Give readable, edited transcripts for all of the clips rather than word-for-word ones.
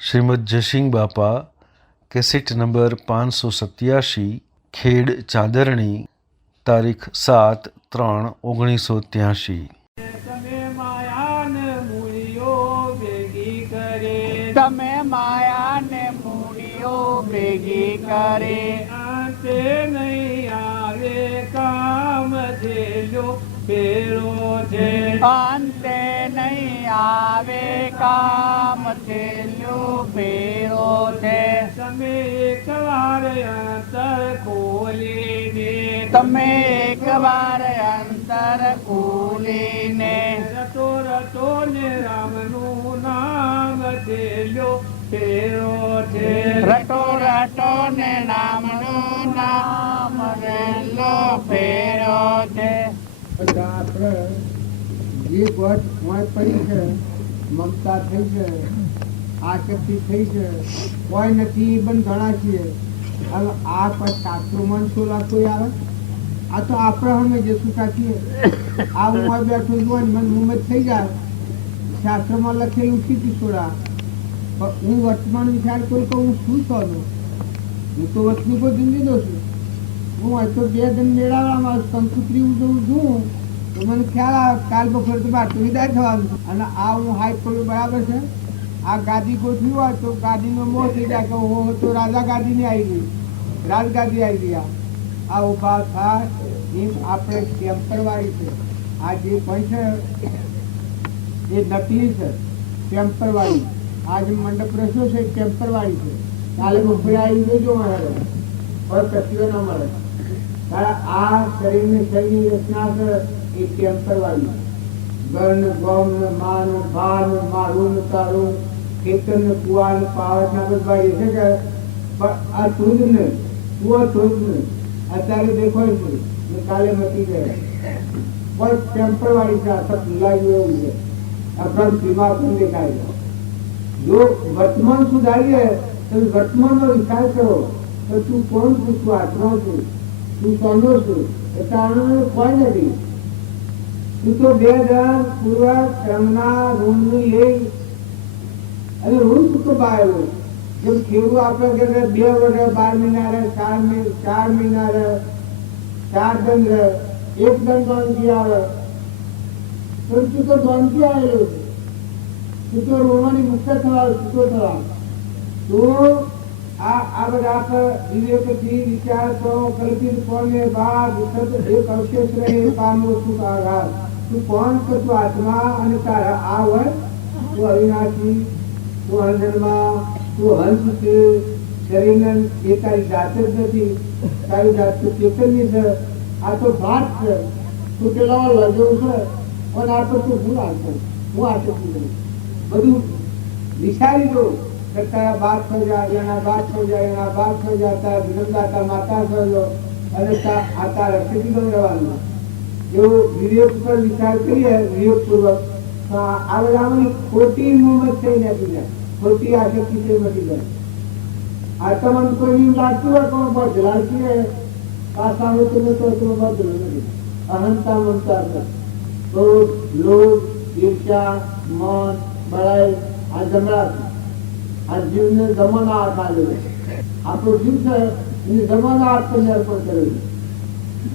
શ્રીમદ જયસિંહ બાપા, cassette number 587, ખેડ ચાંદરણી, તારીખ 7/3/1983। તમે માયાને મૂળીઓ ભેગી કરે અંતે નહીં આવે કામ થેલ્યો ફેરો છે અંતે નહીં આવે કામ થેલ્યો ફેરો છે તમે એકવાર અંતર ખોલીને તમે એકવાર અંતર ખોલીને રટો રટો ને રામનું નામ થેલ્યો ફેરો છે રટો રટો ને નામનું નામ રેલો ફેરો છે. આપણે જે ગોઠ મોય પડી છે, મમતા થઈ છે, આસક્તિ થઈ છે, કોઈ નથી પણ ઘણા છીએ. હવે આ પણ શાસ્ત્રોમાં શું લાગતું આવે? આ તો આપણે અમે જશું સાચીએ. આ હું બેઠો જોઈ મને મુંબઈ થઈ જાય, શાસ્ત્રમાં લખેલું શીખી છોડા. પણ હું વર્તમાન વિચાર કરું તો હું શું ચાલું? હું તો વચની કોઈ જિંદગી દઉં છું. હું હોય તો 2 દિન મેળાવવામાં કંકુત્રી જોઉં છું તો મને ખ્યાલ આવે કાલ બપોર તો બાર તો વિદાય થવાનું. અને આ હું હાઈટ કરું બરાબર છે. આ ગાદી ગોઠવી હોય તો ગાદીનો મોહ થઈ જાય કે ઓહો તો રાજા ગાદીની આવી ગઈ, રાજગાદી આવી ગયા. આ ઉભા થાય એમ આપણે ટેમ્પરવાળી છે. આ જે પણ છે એ નકલી છે, ટેમ્પરવાળી. આ જે મંડપ રસ્યો છે એ ટેમ્પરવાળી છે. કાલે બપોરે આવી જોજો મારે और प्रतिभा न મળે. આ શરીરની શરીરની રચના છે એ ટેમ્પરવાળી. ગર્ણ ગૌણ માન ભાન મારું તારું ખેતર ને કુવા ને પાવર ના બધવાળી છે કે પણ આ શુદ્ધ ને કુવો શુદ્ધ ને અત્યારે દેખાય છે ને કાલે મટી જાય. પણ ટેમ્પરવાળી છે. આ સબ લાગ્યું એવું છે. આપણા દિમાગ પણ દેખાય છે. જો વર્તમાન સુધારીએ તો વર્તમાનનો વિચાર કરો તો તું કોણ છું? તું આત્મા છું, તું સોનો છું. એટલે કોઈ નથી. તું તો 2 જણ પૂર્વક શ્રમના ઋણની લઈ અને ઋણ તું તો બાળ્યો. જેમ ખેડૂત આપણે કે 2 વર્ષ 12 મહિના રહે, 4 મહિના રહે, 4 દંડ રહે, 1 દંડ દોનથી આવે. પણ તું તો દોનથી આવેલો છે. તું તો ઋણોની મુક્ત થવા છૂટો થવા. તું આ બધા વિવેકથી વિચારતો કલ્પિત કોને બાદ એક અવશેષ રહે પામો સુખ આઘાત. તું કોણ કે તું આત્મા અને તારા આ હોય. તું અવિનાશી, તું અણજન્મા, તું હંસ છે. શરીરને એ તારી જાત જ નથી. તારી જાત તો ચેતનની છે. આ તો ભાત છે. તું પેલા લજો છે અને આ તો તું હું આશક્તિ નહીં. બધું વિચારી દો. તારા બાપ થઈ જાય, એના બાપ થઈ જાય, એના બાપ થઈ જાય, તારા જન્મદાતા માતા થયો અને આ તારા રક્ષિત રહેવાનું. એવું વિવેક ઉપર વિચાર કરીએ વિવેકપૂર્વક તો આ બધાની ખોટી મોહમ્મદ થઈ નથી જાય, ખોટી આસક્તિ થઈ નથી જાય. આ તમને કોઈ લાગતું હોય તો બધ લાગતી પાછા આવે તો બધ નથી. અહંતા મમતા ક્રોધ, લોભ, ઈર્ષા, મન, બળાઈ આ જમણા. આ જીવને જમાના હાથ આવેલો. આપણો જીવ છે એને જમાના હાથ પર અર્પણ કરેલું.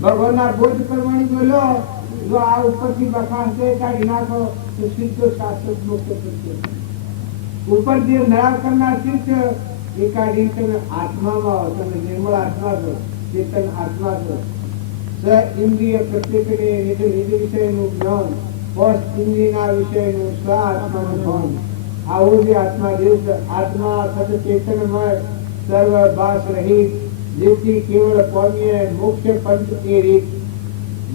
ભગવાનના બોધ કરવાની બોલ્યો જો આ ઉપરથી બખાણ છે કાઢી નાખો તો સીધો શાશ્વત મુક્ત થશે. ઉપર જે નરાવ કરનાર શીલ છે એ કાઢી તમે આત્મામાં આવો. તમે નિર્મળ આત્મા છો, ચેતન આત્મા છો. સ ઇન્દ્રિય પ્રત્યેકને નિજ વિષયનું જ્ઞાન, સ્પષ્ટ ઇન્દ્રિયના વિષયનું સ્વ આત્માનું ભાન. આવો જે આત્મા દેવ આત્મા સત ચેતનમય સર્વ બાસ રહિત જેથી કેવળ પામીએ મોક્ષ પંચ એ રીત.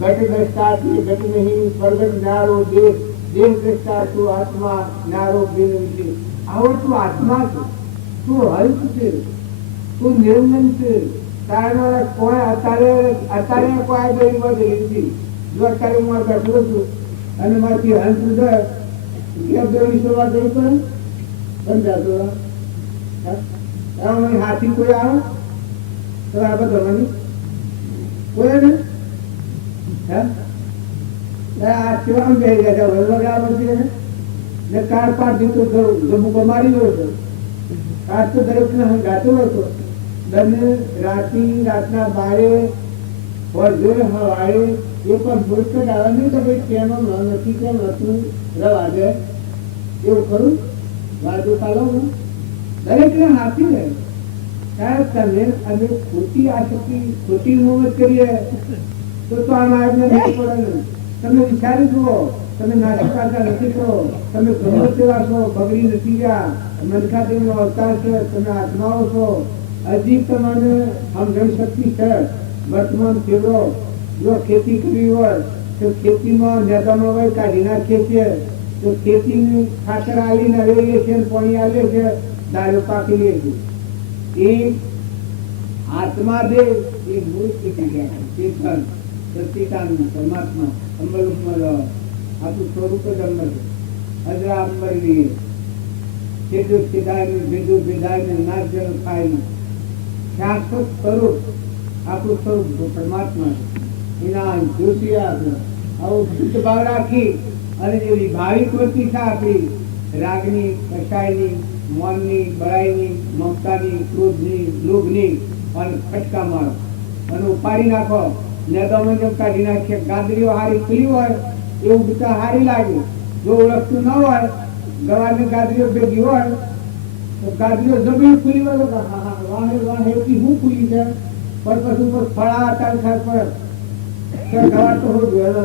ઘટ દ્રષ્ટાથી ઘટ નહીં સ્વર્ગત ન્યારો દેહ, દેહ દ્રષ્ટા તું આત્મા ન્યારો બિન વિશે. આવો તું આત્મા છે, તું હંસ છે, તું નિરંજન છે. તારા કોઈ અત્યારે કોઈ ગઈ નથી. જો અત્યારે હું બેઠો છું અને મારાથી હંસ જાય હાથી કોઈ આવે તો આ બધા કોઈ ને આ કેવા બે ગયા ને 4-5 દિવસ તો મારી ગયો છે આજ તો દરેકને હું ગાતો હતો દને રાતના 12 જોઈ હવારે એ પણ જોઈત ડાળા નહીં તો ભાઈ કેનો નથી કેમ હતું રવા દે એવું ખરું વાજુ ચાલો દરેકને હાથી ને સાહેબ તમે અમે ખોટી આશક્તિ ખોટી મોહમ્મદ કરીએ તો આ માર્ગને નહીં પડે ને તમે વિચારી જુઓ તમે નાસ્તા કરતા નથી કરો તમે ગમે તેવા છો બગડી નથી ગયા મનખા દેવનો અવતાર છે તમે આત્માઓ છો હજી તમને સમજણ શક્તિ છે વર્તમાન ખેડો જો ખેતી કરવી હોય તો ખેતીમાં નેતામાં હોય કાઢી નાખીએ છીએ તો ખેતીની ખાતર આવીને આવીએ છીએ પાણી આવીએ છે દાળો પાકી લે છે એ આત્મા દેવ એ મૂર્ત જગ્યા ચેતન સચિતાન પરમાત્મા અંબરૂપમાં આપણું સ્વરૂપ જ અંબર છે અજરા અંબર લઈએ છેદો છેદાય ભેદો ભેદાય નાજન થાય શાશ્વત સ્વરૂપ આપણું સ્વરૂપ પરમાત્મા છે એના જોશી આપણે આવું શુદ્ધ ભાવ રાખી અને એવી ભાવિક વૃત્તિ છે આપણી રાગની કષાયની મૌનની બળાઈની મમતાની ક્રોધની લોભની અને ફટકા મારો અને ઉપાડી નાખો નેદામાં જેમ કાઢી નાખીએ ગાદરીઓ હારી ખુલી હોય એવું બધા હારી લાગે જો ઓળખતું ન હોય ગવાની ગાદરીઓ ભેગી હોય તો ગાદરીઓ જમીન ખુલી હોય તો વાહે વાહે શું ખુલી છે પણ પછી ઉપર ફળા હતા પર ગવા તો હું જોયેલો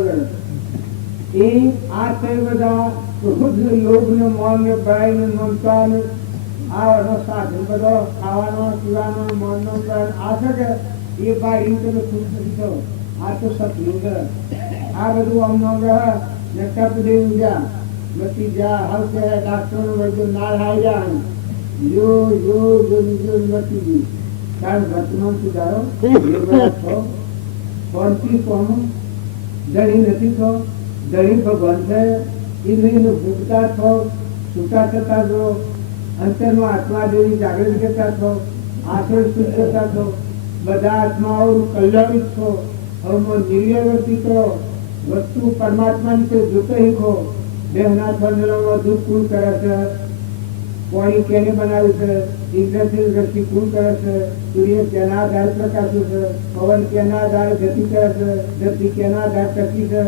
એ આ થઈ બધા ક્રોધ લોભ ને મૌન ને ભય ને મમતા ને આ સાધન બધો ખાવાનો પીવાનો મનનો આ છે કે એ બાળી તમે ખુશ નથી થયો આ તો સપનું છે આ બધું અમનો ગ્રહ નકટા પડી જા મતી જા હલકે ડાક્ટર વૈદ્ય નાળ આવી જાય જો મતી ગઈ કારણ વર્તમાન સુધારો છો કોણથી કોણ ધણી નથી થો ધણી ભગવાન છે ઇન્દ્રિયનો ભૂખતા થો છૂટા થતા જો અંતરમાં આત્મા જેવી જાગૃતિ કરતા છો આશ્રય શુદ્ધ કરતા છો બધા આત્માઓ કલ્યાણિત છો હવે નિર્યવર્તી કરો વસ્તુ પરમાત્માની તે જોતો શીખો દેહના બંધનોમાં દુઃખ કોણ કરે છે પાણી કેને બનાવ્યું છે ઇન્દ્રથી દ્રષ્ટિ કોણ કરે છે સૂર્ય કેના આધારે પ્રકાશ્યું છે પવન કેના આધારે ગતિ કરે છે ગતિ કેના આધારે ટકી છે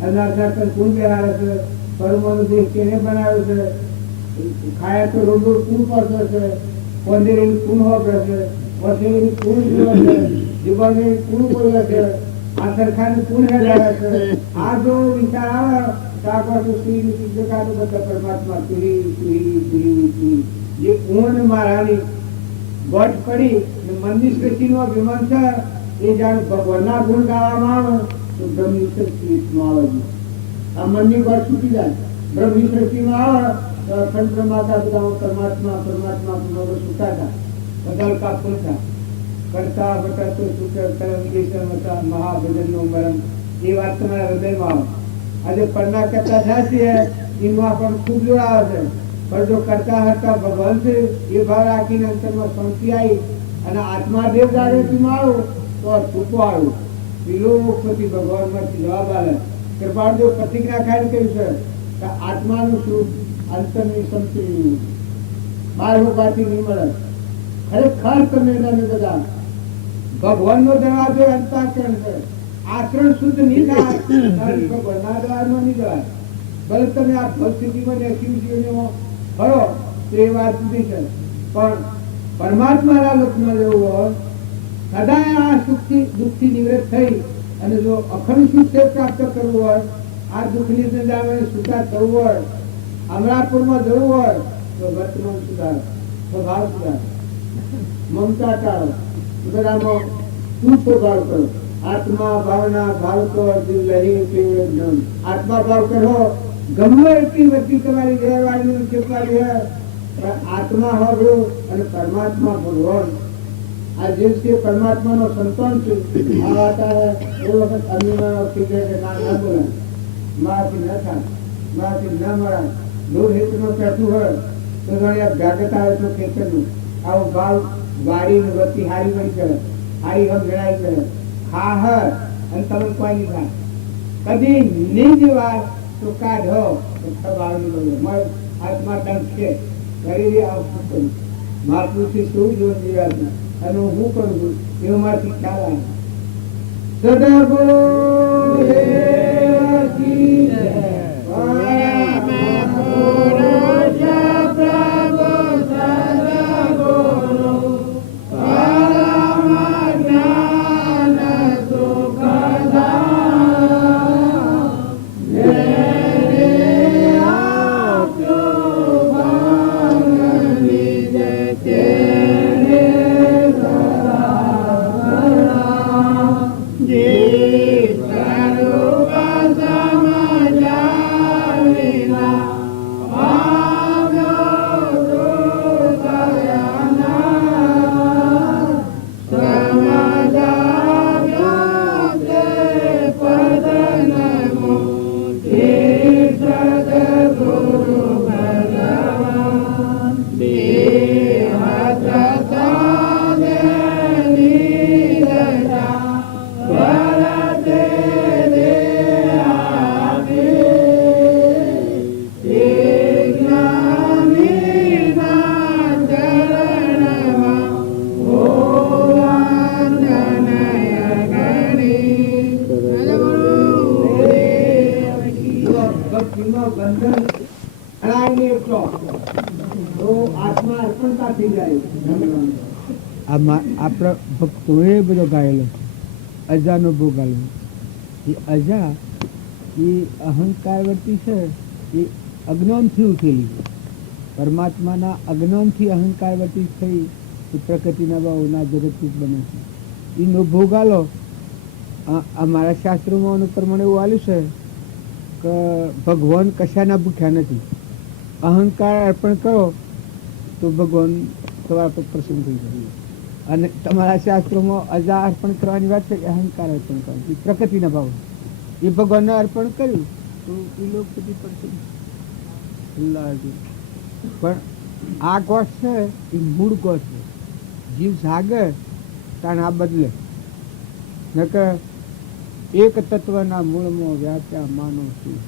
અનાધાર પર કોણ બેહાડે છે પરમાણુ દેહ કેને બનાવ્યો છે ખાયા તો રોગો કોણ પડતો છે પંદરેની કોણ હોપડે છે વસેલી કોણ જીવે છે જીવનને કોણ બોલે છે આ સરખાને કોણ હેડાવે છે આ જો વિચાર આવે પરમાત્મા જે ઊંઘ મારાની ગોઠ પડી મનની સૃષ્ટિ નો અભિમાન છે એ જાણ ભગવાનના ગુણ ગાવામાં આવે તો બ્રહ્મની સૃષ્ટિમાં આવે છે આ મનની ગોઠ છૂટી જાય બ્રહ્મની સૃષ્ટિમાં આવે તો અખંડ બ્રહ્માતા બધા પરમાત્મા પરમાત્મા સુકાતા બદલ કા ફૂલતા કરતા બટા તો સુકર મહાભજનનો મરમ એ વાત તમારા હૃદયમાં આવે આજે પરના કરતા થશે એમાં પણ ખૂબ જોડાવે છે પણ જો કરતા હરતા ભગવાન છે એ ભાવ રાખીને અંતરમાં શાંતિ આવી અને આત્મા દેવ જાગૃતિમાં આવું તો છૂપો આવું વિલોપતિ ભગવાનમાંથી જવાબ આવે કૃપાળ જો પ્રતિજ્ઞા ખાઈને કહ્યું છે કે આત્માનું સુખ અંતરની સંતિ બાર ઉપાથી નહીં મળે ખરેખર તમે એને બધા ભગવાનનો દરવાજો અંતઃકરણ છે આચરણ શુદ્ધ નહીં થાય ભગવાનના દ્વારમાં નહીં જવાય ભલે તમે આ પરિસ્થિતિમાં એક્ટિવિટીઓમાં ફરો તો એ વાત સુધી છે પણ પરમાત્માના લોકમાં જવું હોય સદાય આ સુખથી દુઃખથી નિવૃત્ત થઈ અને જો અખંડ સુખ પ્રાપ્ત કરવું હોય આ દુઃખની સંજામાં સુધાર થવું હોય અમરાપુરમાં જવું હોય તો વર્તમાન સુધારો સ્વભાવ સુધારો મમતા ટાળો બધામાં શું સ્વભાવ કરો આત્મા ભાવના ભાવ તો લહી કેવળ જ્ઞાન આત્મા ભાવ કરો ગમે એટલી વસ્તુ તમારી રહેવાની ચેતવાની હોય આત્મા હોવો અને પરમાત્મા ભગવાન આ જે છે પરમાત્માનો સંતાન છે આ વાત એ વખત અન્ય કીધે કે ના બોલાય મારાથી ન થાય મારાથી ન મળાય દૂર હિતનું કહેતું હોય તો ઘણી જાગૃત આવે તો ખેતરનું આવું ભાવ વાડીની વસ્તી હારી બની કરે હારી હમ જણાય કરે હા અને તમે કોઈ નહીં થાય કદી નહીં જવાય તો કાઢો તો ખબર આત્મા દંડ છે કરી આવું મહાપુરુષે શું જોર દીધા અને હું શું કરું છું એવું મારાથી ખ્યાલ આવે. સદગુરુ દેવ કી જય. આપણા ભક્તોએ બધો ગાયેલો છે. અજાનો ભોગ આલ્યો. એ અજા એ અહંકાર વર્તી છે એ અજ્ઞાનથી ઉઠેલી છે. પરમાત્માના અજ્ઞાનથી અહંકાર વર્તી થઈ એ પ્રકૃતિના ભાવના જગતથી જ બને છે. એનો ભોગ આલો. અમારા શાસ્ત્રોમાં એનું પ્રમાણે એવું આલ્યું છે કે ભગવાન કશાના ભૂખ્યા નથી. અહંકાર અર્પણ કરો તો ભગવાન તમારા પર પ્રસન્ન થઈ જાય. અને તમારા શાસ્ત્રોમાં અજા અર્પણ કરવાની વાત છે. અહંકાર અર્પણ કરવાની પ્રકૃતિના ભાવ એ ભગવાનને અર્પણ કર્યું તો એ લોક બધી પ્રસન્ન. પણ આ ગોઠ છે એ મૂળ ગોઠ છે. જીવ જાગે કારણ આ બદલે. નકર એક તત્વના મૂળમાં વ્યાપ્યા માનો છું.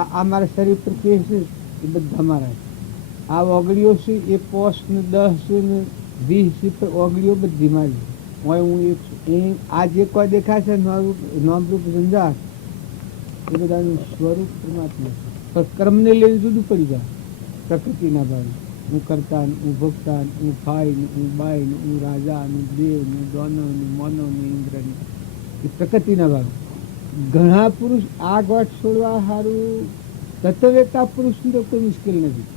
આ મારા શરીર પર કેસ છે એ બધા મારા. આ ઓગળીઓ છે એ પોસ ને 10 ને 20 ઓગળીઓ બધી મારી. હું એક છું. આ જે કોઈ દેખાય છે નામરૂપ સંજાર એ બધાનું સ્વરૂપ પરમાત્મા છે. પણ કર્મને લઈને જુદું પડી જાય. પ્રકૃતિના ભાવ હું કરતા હું ભોગતા હું ભાઈ હું બાઈ હું રાજા હું દેવ હું દોનવ મોનવ ઇન્દ્રની એ પ્રકૃતિના ભાવ. ઘણા પુરુષ આ ગોઠ છોડવા સારું તત્વવેતા પુરુષની તો કોઈ મુશ્કેલ નથી.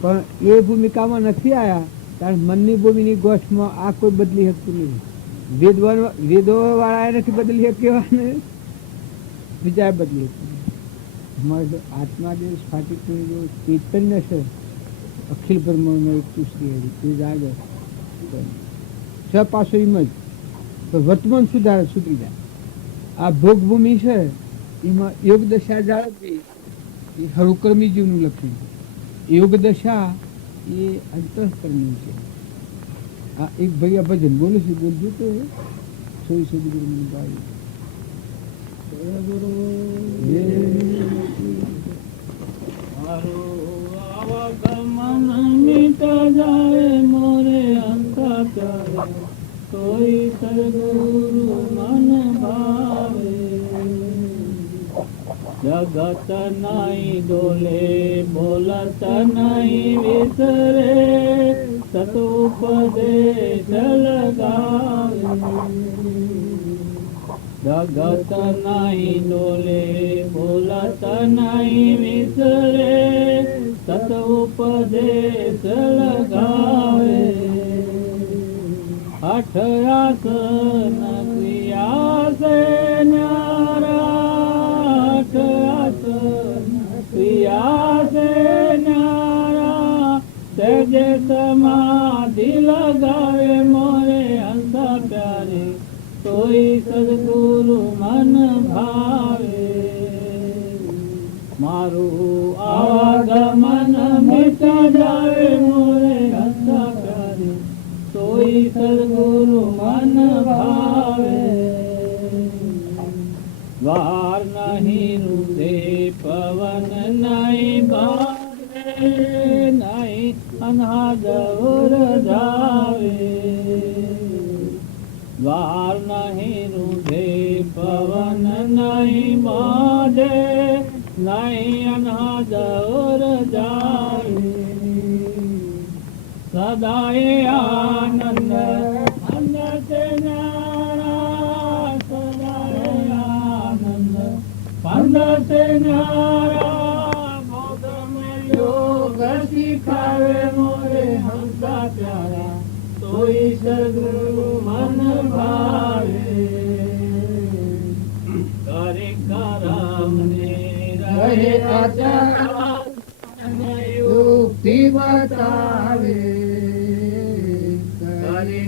પણ એ ભૂમિકામાં નથી આવ્યા કારણ મનની ભૂમિની ગોઠમાં આ કોઈ બદલી શકતું નથી. વેદો વાળા નથી બદલી શકેવાને બીજા બદલી શકતું. આત્મા જે સ્ફાટિક જો ચૈતન્ય છે અખિલ બ્રહ્માંડનો એક સૃષ્ટિ એ જાગે છ પાસો એમ જ વર્તમાન સુધરી જાય. આ ભોગભૂમિ છે એમાં યોગ દશા જાળવવી એ હરુકર્મી જીવનું લક્ષણ છે. યોગ દશા એ અંતઃકરણી છે. આ એક ભૈયા ભજન બોલે છે બોલજો તો સોઈ સદગુરુ ભાઈ આવાગમન મિટ જાય મોરે અંતઃકરે તોય સદગુરુ મન ભાવે. જગત નહીં ડોલે બોલત નહીં વિસરે સતુપદેશ લગાવે. જગત નહીં ડોલે બોલત નહીં વિસરે સતુપદેશ લગાવે. અઠયાસન ક્રિયા સે ન્યારા ક્રિયા સે ન્યારા સજે સમાધિ લગાવે મોરે અંધા પ્યારે તોય સદગુરુ મન ભાવે. મારું આવાગમન મિટ જાય મોરે અંધા પ્યારે તોય સદગુરુ મન ભાવે. વાર નહીં રૂધે પવન નહીં બારે નહીં જવર જાવે દ્વાર નહીં રૂંધે પવન નહીં બાંધે નહીં અન્હા જવર જાવે સદાય આનંદ આનંદ તે ન્યારા સદાય આનંદ આનંદ તે ન્યારા મોગમ યોગ શીખાવે મોરે હંસા પ્યારા તોય સદગુરુ મન ભાવે કરે કરમને રહે આચાર યુક્તિ બતાવે કરે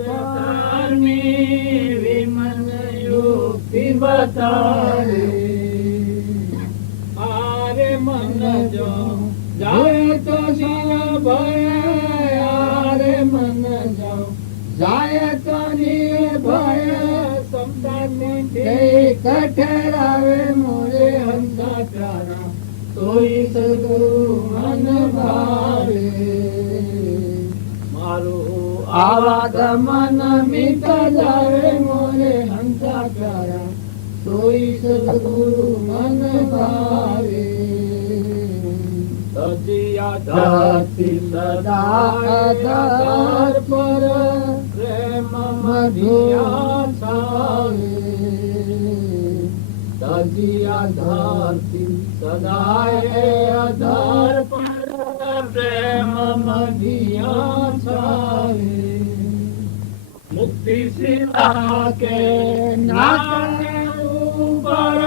કરમને વિમન યુક્તિ બતાવે આરે મન જો જાય તો શિવ ભય આરે મન જો જાય તો નિર્ભય સંતાની કઠરાવે મોરે હંસા પ્યારા તોય સદગુરુ મન ભાવે મારું આવા ગમન મિટ જાવે મોરે હંસા પ્યારા તોય સદગુરુ મન ભાવે સજિયા ધરતી સદા આધાર પર પ્રેમ મધિયા છાવે સજિયા ધરતી સદાય આધાર પર પ્રેમ મધિયા છાવે મુક્તિ શિલા કે નાકે ઉપર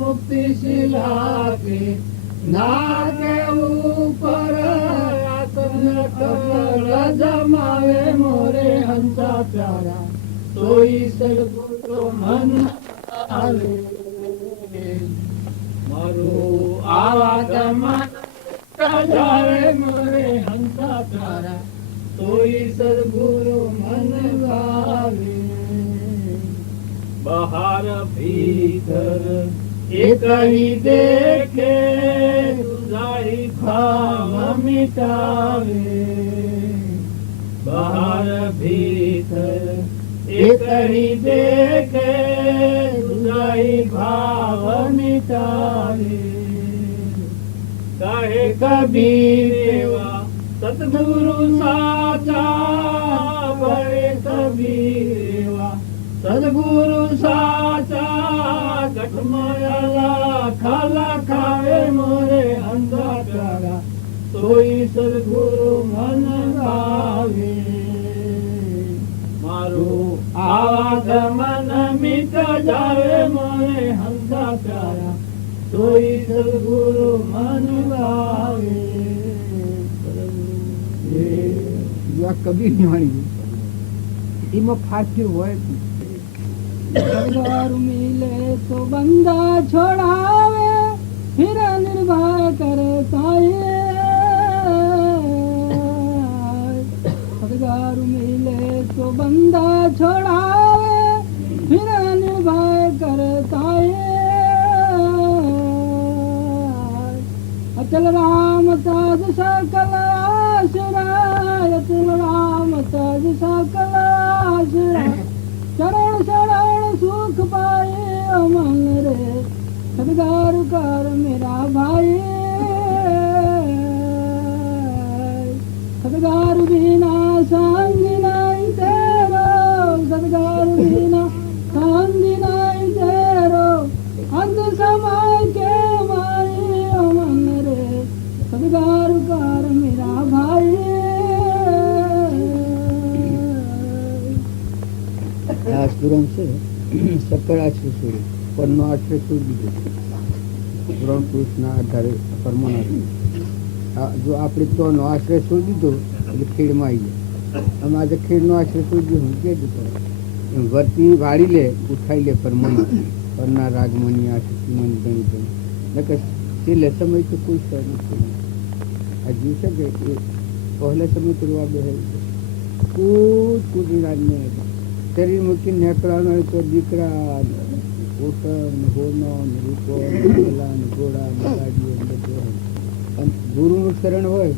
મુક્તિ શિલા કે નાકે ઉપર આસન કમળ જમાવે મોરે હંસા પ્યારા તોય સદગુરુ મન આવે મારું આવા ગમન જાવે મોરે હંસા પ્યારા તોય સદગુરુ મન ભાવે બહાર ભીતર એક ही देखे तुझाई भाव मिटावे बाहर भीतर एक ही देखे तुझाई भाव मिटावे कहे कबीर एवा सतगुरु साचा भरे कबीर एवा सदगुरु साचा घटमाया खाला खावे मोरे हंसा प्यारा तोय સદગુરુ મન ભાવે મારું આગમન મિટ જાવે મોરે હંસા પ્યારા તોય સદગુરુ મન ભાવે જો આ કબીરની વાણી એમાં ફાટ્યું હોય घर मिले तो बंदा छोड़ावे फिर निर्भय करे साये घर मिले तो बंदा छोड़ावे फिर निर्भय करे साये अचल राम ताज सकल आश्रय अचल राम ताज सकल आश्रय चरण चरण सुख पाए अमन रे सदगार कर मेरा भाई सदगार बिना संग नहीं तेरो सदगार बिना संग नहीं तेरो अंत समय के माए अमन रे सदगार कर मेरा भाई આ સુરમ છે સકળ આશ્રય છોડી પરનો આશ્રય છોડી દીધો પુરાણ પુરુષના આધારે પરમાના જો આપણે તોનો આશ્રય છોડી દીધો એટલે ખેડમાં આવી જાય અમે આજે ખેડનો આશ્રય છોડી દીધો હું કહી દીધો એમ વર્તી વાળી લે ઉઠાઈ લે પરમાના પરના રાગમની આ શક્તિમની ગણી ગણી નકર છેલ્લે સમય તો કોઈ સર નથી આ જીવ છે કે એ પહેલા સમય તો રોવા બે કોઈ કોઈ રાજને શરીર મૂકીને નીકળવાનો હોય તો દીકરા ઓટન હોનો રૂપો ઘોડા ગાડીઓ બધું ગુરુનું શરણ હોય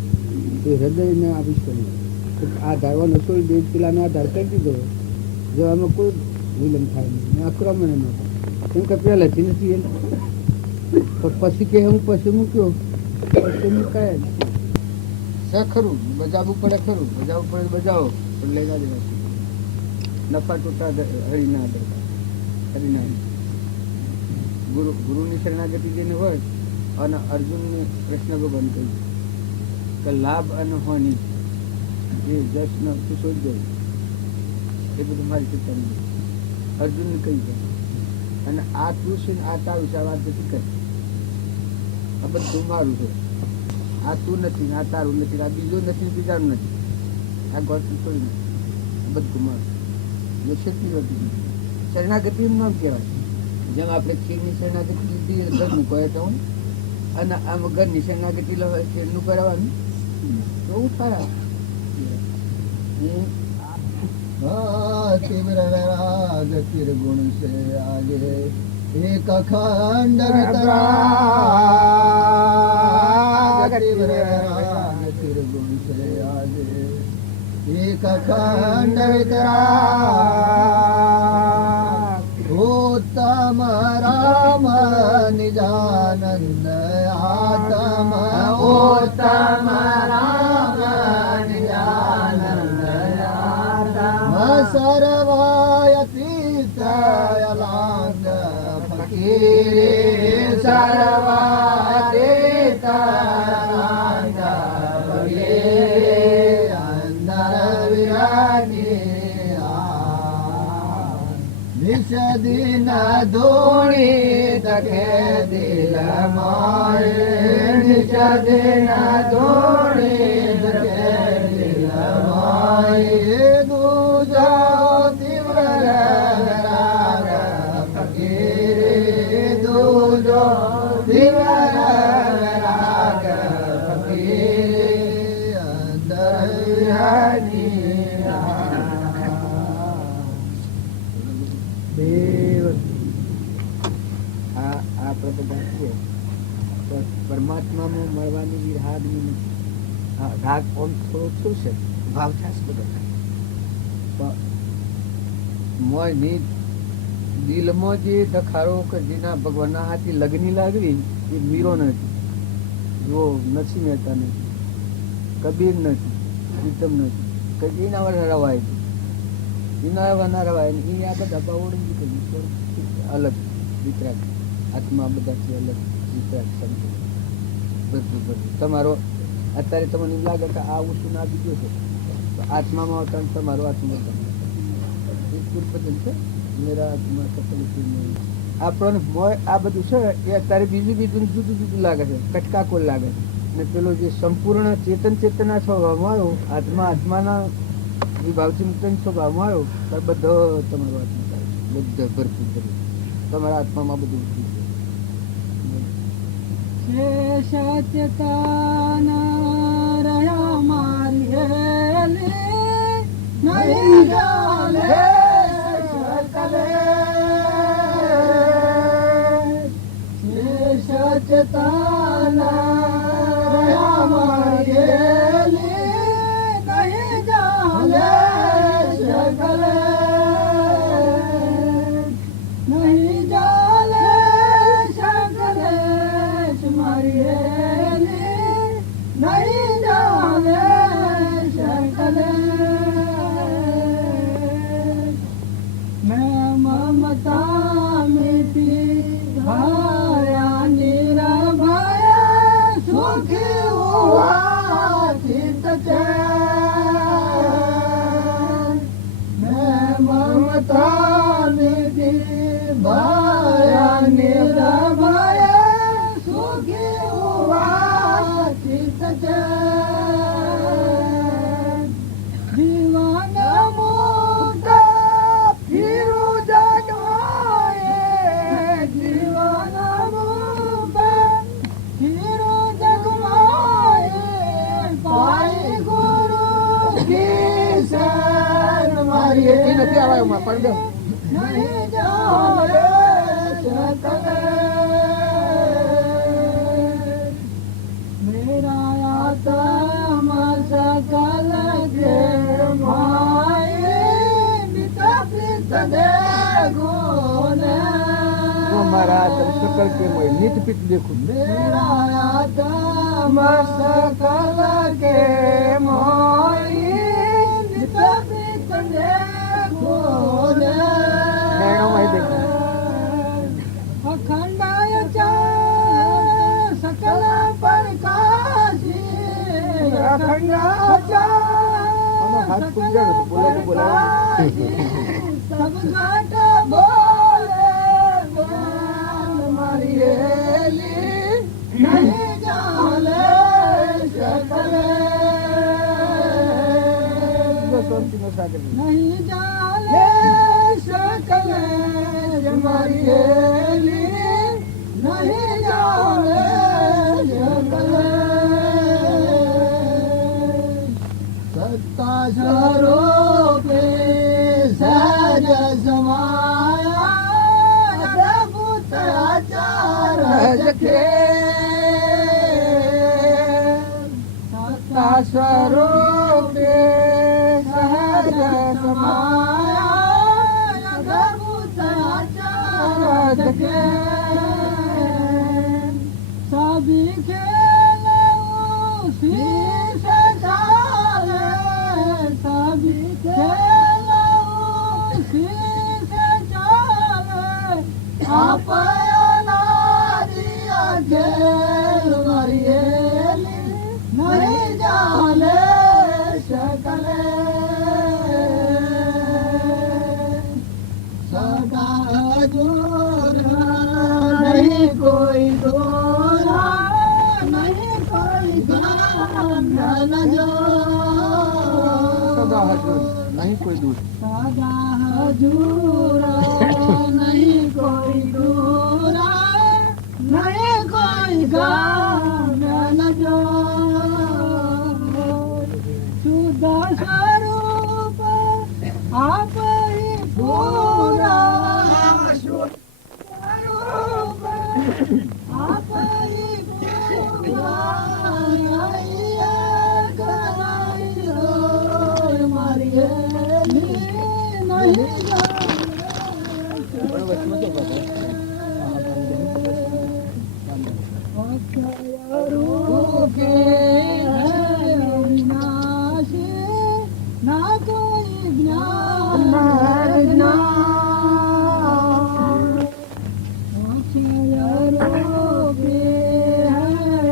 તો હૃદયને આ વિશ્વ આ ધારવાનો છોડી દે, પેલાને આધાર કરી દીધો જો આમાં કોઈ વિલંબ થાય નહીં, આક્રમણ ન થાય. કેમ કે પહેલાંથી નથી એને પણ પછી કે હું પછી મૂક્યો પછી મુકાય છે ખરું. બજાવવું પડે ખરું, બજાવવું પડે બજાવો પણ લઈ ના દેવા. નફા ટોટા હરિના દરકાર હરિના ગુરુની શરણાગતિ જેને હોય. અને અર્જુનને કૃષ્ણ ભગવાન કહ્યું કે લાભ અને હાનિ એ જશ્ન તું શોધજો, એ બધું મારી ચિંતા નહીં. અર્જુનને કહી જાય અને આ તું છે આ તારું છે, આ વાત નથી કરી. આ બધું મારું છે, આ તું નથી, આ તારું નથી, આ બીજું નથી, બીજાનું નથી, આ ગોઠવું છોડી નથી, બધું મારું. એ શક્તિ હતી શરણાગતિનું નામ કહેવાય. જેમ આપણે ખીરની શરણાગતિ લીધી ઘરનું કહે તો હોય, અને આમ ઘરની શરણાગતિ લો શેરનું કરાવવાનું તો ઉઠાડા. तीव्र वैराग गुण से आगे एक अखंड वितराग, तीव्र वैराग गुण से आगे एक अखंड वितराग, उत्तम राम निजानंद आत्म, उत्तम राम निजानंद सर्वायतीत अलांग फकीरे, सर्वायतीत अलांग फकीरे, अंदर विरागी निषदिन धूणी तके दिल माए, निषदिन धूणी तके दिल माए, પરમાત્મામાં મળવાની વિરાગની નથી. રાગ ઓમ થોડો શું છે ભાવચાસ બધા મોય દિલમાં જે દખારો કે જેના ભગવાનના હાથી લગ્ની લાગવી એ મીરો નથી, જો નથી મહેતા નથી, કબીર નથી, પ્રીતમ નથી, કઈ એના વડે રવાય એના ના રવાય. એ આ બધા બાવડી અલગ વિતરાગ આત્મા બધાથી અલગ વિતરાગ સમજો બધું બધું. તમારો અત્યારે તમને એમ લાગે કે આ ઓછું ના બીજું છે, આત્મામાં આવતા તમારો આત્મા છે મેરા આત્મા આપણને આ બધું છે એ અત્યારે બીજું બીજું જુદું જુદું લાગે છે, કટકાકોલ લાગે છે. અને પેલો જે સંપૂર્ણ ચેતનના સ્વભાવમાં આવ્યો, આત્મા આત્માના વિભાવથી મુક્તન સ્વભાવમાં આવ્યો ત્યારે બધો તમારો આત્મા થાય છે, બધો ભરપૂર કરી તમારા આત્મામાં બધું સચેતન રહ્યા મારી નહીં જાલે સચેતન રહ્યા મારી નહીં જાલે શકલે, નહીં જાલે શકલે મારી નહીં જાલે શકલે. मैं ममता मिटी भाया निरभय सुखी हुआ चित चैन, मैं ममता मिटी भाया निरभय सुखी हुआ चित चैन, जीवन मुक्त फिरू जगमाए, जीवन मुक्त फिरू जगमाए, पाई गुरु की शरण मारी नहीं जाए सकले. मेरा सकल के मैं नित पित देखूं मेरा आत्मा सकल के मोई नित पित देखो ने नैनो में देखूं अखंडाय च सकल प्रकाशी अखंडाय च हाथ खुल जाए तो बोला तो बोला सब घाट बोले ज्ञान मरियेली नहीं जाने सकले नहीं जाने सकले मरियेली नहीं जाने सकले सत्ता स्वरूपे सहज समाया अद्भुत आचार जखे सत्ता स्वरूपे सहज समाया अद्भुत आचार जखे सभी खेलऊ शीश डाले सभी खेलऊ शीश डाले अपना दिया खेल मरियेली नहीं जाने सकले सदा दूर नहीं कोई दूरा नहीं कोई ज्ञान जो सदा हजूर नहीं कोई दूर सदा हजूर नहीं कोई दूरा नहीं कोई ज्ञान जो शुद्ध स्वरूप आप ही पूरा शुद्ध स्वरूप आप ही पूरा मरियेली नहीं रूपे अविनाशी ना कोई ज्ञान रूपे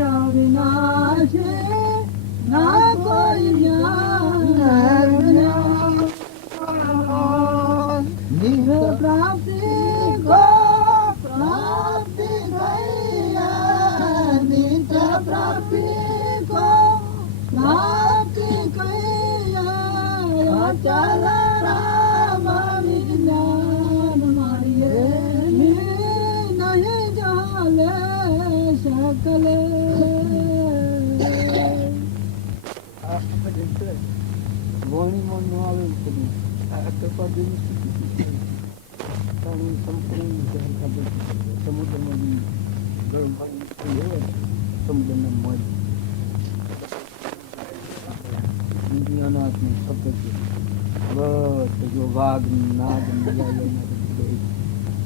अविनाशी ना कोई नित्य प्राप्ति को प्राप्ति गैया नित्य प्राप्ति को प्राप्ति गैया चल राम विज्ञान मरियेली नहीं जाने सकले વાણી માં ન આવે કદી આ કૃપા દેવી સંપૂર્ણ સમુદ્રમાં ગરમ પાણી હોય સમુદ્રના મજ દુનિયાના હાથમાં શબ્દ છે બસ જો વાઘ નાગ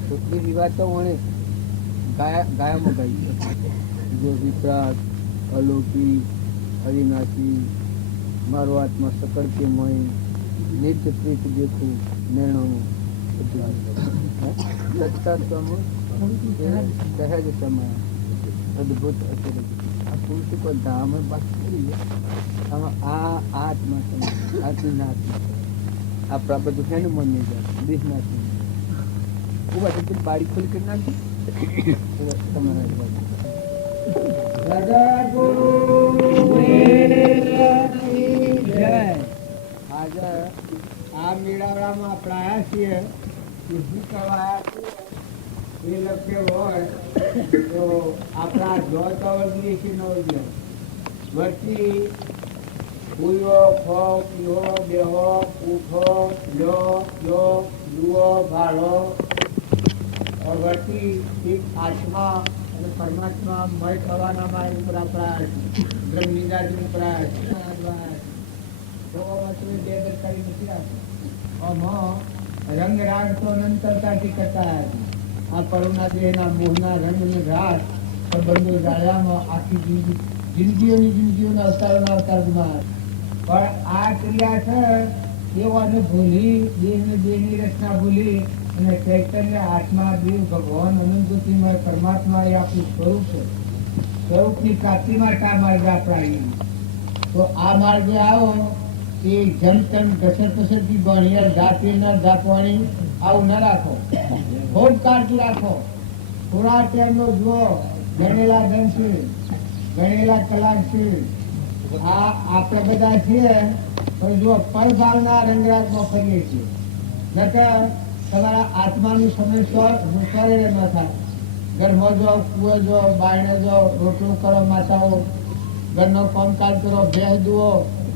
તો એવી વાતો મને ગાયામાં ગાઈ છે જો વિતરાગ અલૌકિક અવિનાશી મારો આત્મા સકળ કે મય નિત્ય પ્રીત દેખું નૈણોનું સત્તાત્મ સહેજ સમય અદ્ભુત અચરજ આ પુરુષ को धाम में बात करिए हम आ आत्मा समय आत्मनाथ आ प्राप्त है न मन में जा दिखना चाहिए वो बात तुम बाड़ी खोल कर ना तुम्हारा આજે આ મેળાવડામાં આપણે આવ્યા છીએ શું કરવા આવ્યા છીએ એ લક્ષ્ય હોય તો આપણા જોતા વર્ષની નો વચ્ચે ભૂયો ખો પીવો બેહો ઉઠો લો લો જુઓ ભાળો વચ્ચે એક આત્મા અને પરમાત્મા મય થવાના માર્ગ ઉપર આપણા બ્રહ્મ નિદાન ઉપર બેદરકારી નથી આપી રંગ રાગ તો અનંતરતાથી કરતા આ પરોના દેહના મોહના રંગને રાત સંબંધો જાળ્યામાં આખી જિંદગીઓના અવતારોના અવતારમાં પણ આ ક્રિયા છે એવાને ભૂલી દેહની રચના ભૂલી અને ચૈતન્ય આત્મા દેવ ભગવાન અનંતમય પરમાત્મા એ આપણું સ્વરૂપ છે. સ્વરૂપની પ્રાપ્તિ માટે આ માર્ગ આપણા. તો આ માર્ગે આવો એ જેમ તેમ ઘસર પસરથી ભણિયા જાપવાની આવું ન રાખો. ખૂબ કાળજી રાખો. થોડા ટાઈમનો જુઓ, ગણેલા ધન છે, ગણેલા કલાક છે. આ આપણે બધા છીએ પણ જો પરભાવના રંગરાજમાં ફરીએ છીએ. નકર તમારા આત્માનું સમય સ્વરે ન થાય. ઘરમાં જો, કુવો જો, બાયણે જો, રોટલો કરો માતાઓ, ઘરનો કામકાજ કરો, ભેહ જુઓ,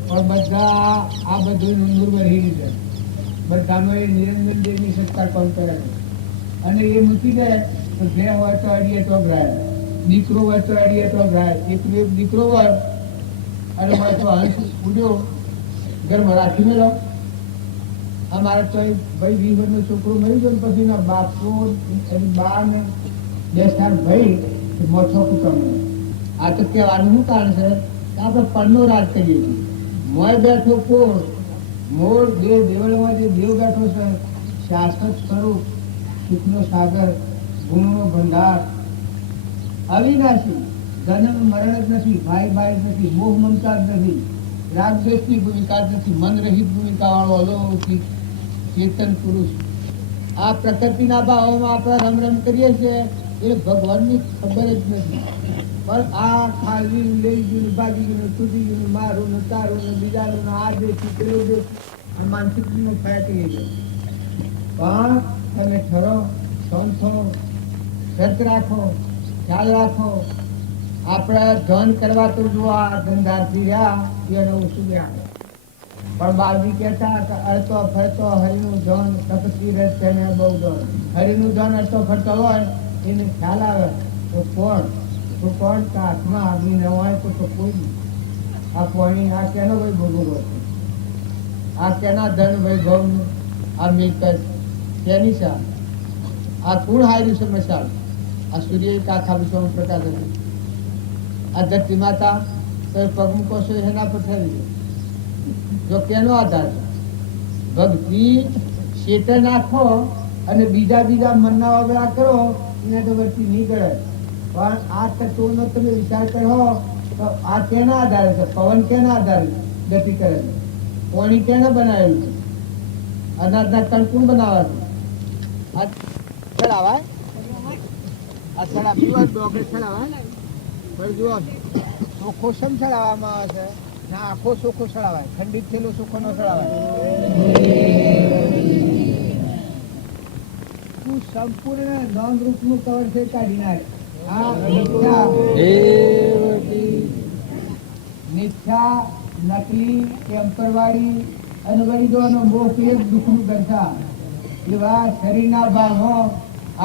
પણ બધા આ બધું નિર્વહી રીતે બધામાં એ નિરંજન દેવની સત્તા કામ કરે છે. અને એ મૂકી દે તો ભેહ હોય તો અડીએ તો ગ્રાય, દીકરો હોય તો અડીએ તો ગ્રાય. એક દીકરો હોય અને હોય તો હંસ ઉડ્યો ઘરમાં રાખી મેળો. અમારે તો ભાઈ 20 વર્ષનો છોકરો મળી ગયો પછી ના બાપો બા ને 10 સાલ ભાઈ મોછો કુટુંબ. આ તો કહેવાનું શું કારણ છે કે આપણે પરનો રાજ કરીએ છીએ. મોય બેઠો કોર, મોર દેવ દેવળમાં જે દેવ બેઠો છે, શાશ્વત સ્વરૂપ, સુખનો સાગર, ગુણનો ભંડાર, અવિનાશી, જન્મ મરણ જ નથી, ભાઈ ભાઈ જ નથી, મોહ મમતા જ નથી, રાગ દ્વેષની ભૂમિકા જ નથી, મન રહિત ભૂમિકા વાળો અલૌકિક ચેતન પુરુષ. આ પ્રકૃતિના ભાવોમાં આપણે રમ રમ કરીએ છીએ એ ભગવાનની ખબર જ નથી. પણ આ ખાલી લઈ ગયું, ભાગી ગયું, તૂટી ગયું, મારું ને તારું ને બીજાનું ને આ દેખી પેલું દેખી માનસિકનો ફાય કરીએ છીએ. પણ તમે ઠરો, સંથો, સત રાખો, ખ્યાલ રાખો. આપણે ધન કરવા તો જો આ ધંધાથી રહ્યા એને ઓછું ગયા. પણ બાળજી કહેતા કે અડતો ફરતો હરિનું ધન તપતી રહે તેને બહુ ધન. હરિનું ધન અડતો ફરતો હોય એને ખ્યાલ આવે તો કોણ કે હાથમાં આગળ ન હોય તો કોઈ નહીં. આ પાણી આ કેનો ભાઈ ભોગવો છે? આ કેના ધન વૈભવનું આ મિલકત કેની છે? આ કોણ હાર્યું છે મશાલ? આ સૂર્ય એક આખા વિશ્વમાં પ્રકાશ હતો. આ ધરતી માતા તો પગ મૂકો છો એના પર થઈ જો કેનો આધાર છે? ભક્તિ શેટે નાખો અને બીજા મનના વગડા કરો એને તો વચ્ચે નહીં કરે. પણ આ તત્વોનો તમે વિચાર કરો તો આ કેના આધારે છે? પવન કેના આધારે ગતિ કરે છે? પાણી કેને બનાવેલું છે? અનાજના કણ કોણ બનાવે છે? આ ચડાવાય, આ ચડા પીવા ડોગરે ચડાવાય પણ જુઓ ચોખ્ખો સમ ચડાવવામાં આવે છે ના આખો ચોખ્ખો ચડાવાય? ખંડિત થયેલો ચોખ્ખો ન ચડાવાય. તું સંપૂર્ણ નોંધ રૂપનું કવર છે કાઢી નાખે. મિથ્યા, નકલી, ટેમ્પરવાળી અને વળી મોહ એક દુઃખનું ગંઠા એવા શરીરના ભાગમાં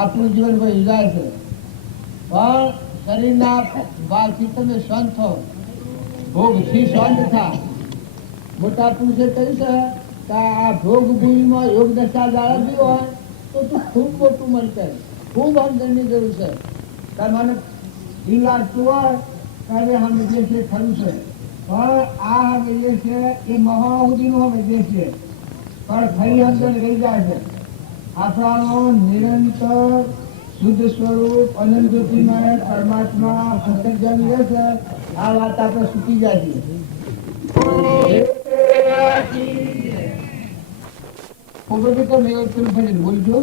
આપણું જીવન વહી જાય છે. પણ શરીરના ભાગથી તમે શાંત થો, ભોગથી શાંત થા. મોટા પુરુષે કહ્યું છે કે આ ભોગ ભૂમિમાં યોગ દશા જાળવવી હોય તો તું ખૂબ મોટું મન કર, ખૂબ અંદરની જરૂર છે. મને ઈ લાગતું હોય ત્યારે સમજે છે ખરું છે. પણ આ સમજે છે એ મહા સુધીનું સમજે છે પણ ફરી અંદર રહી જાય છે. આપણાનો નિરંતર શુદ્ધ સ્વરૂપ અનંત જ્યોતિમય પરમાત્મા અંતર્જામી રહે છે. આ વાત આપણે સૂકી જાય છે. બોલજો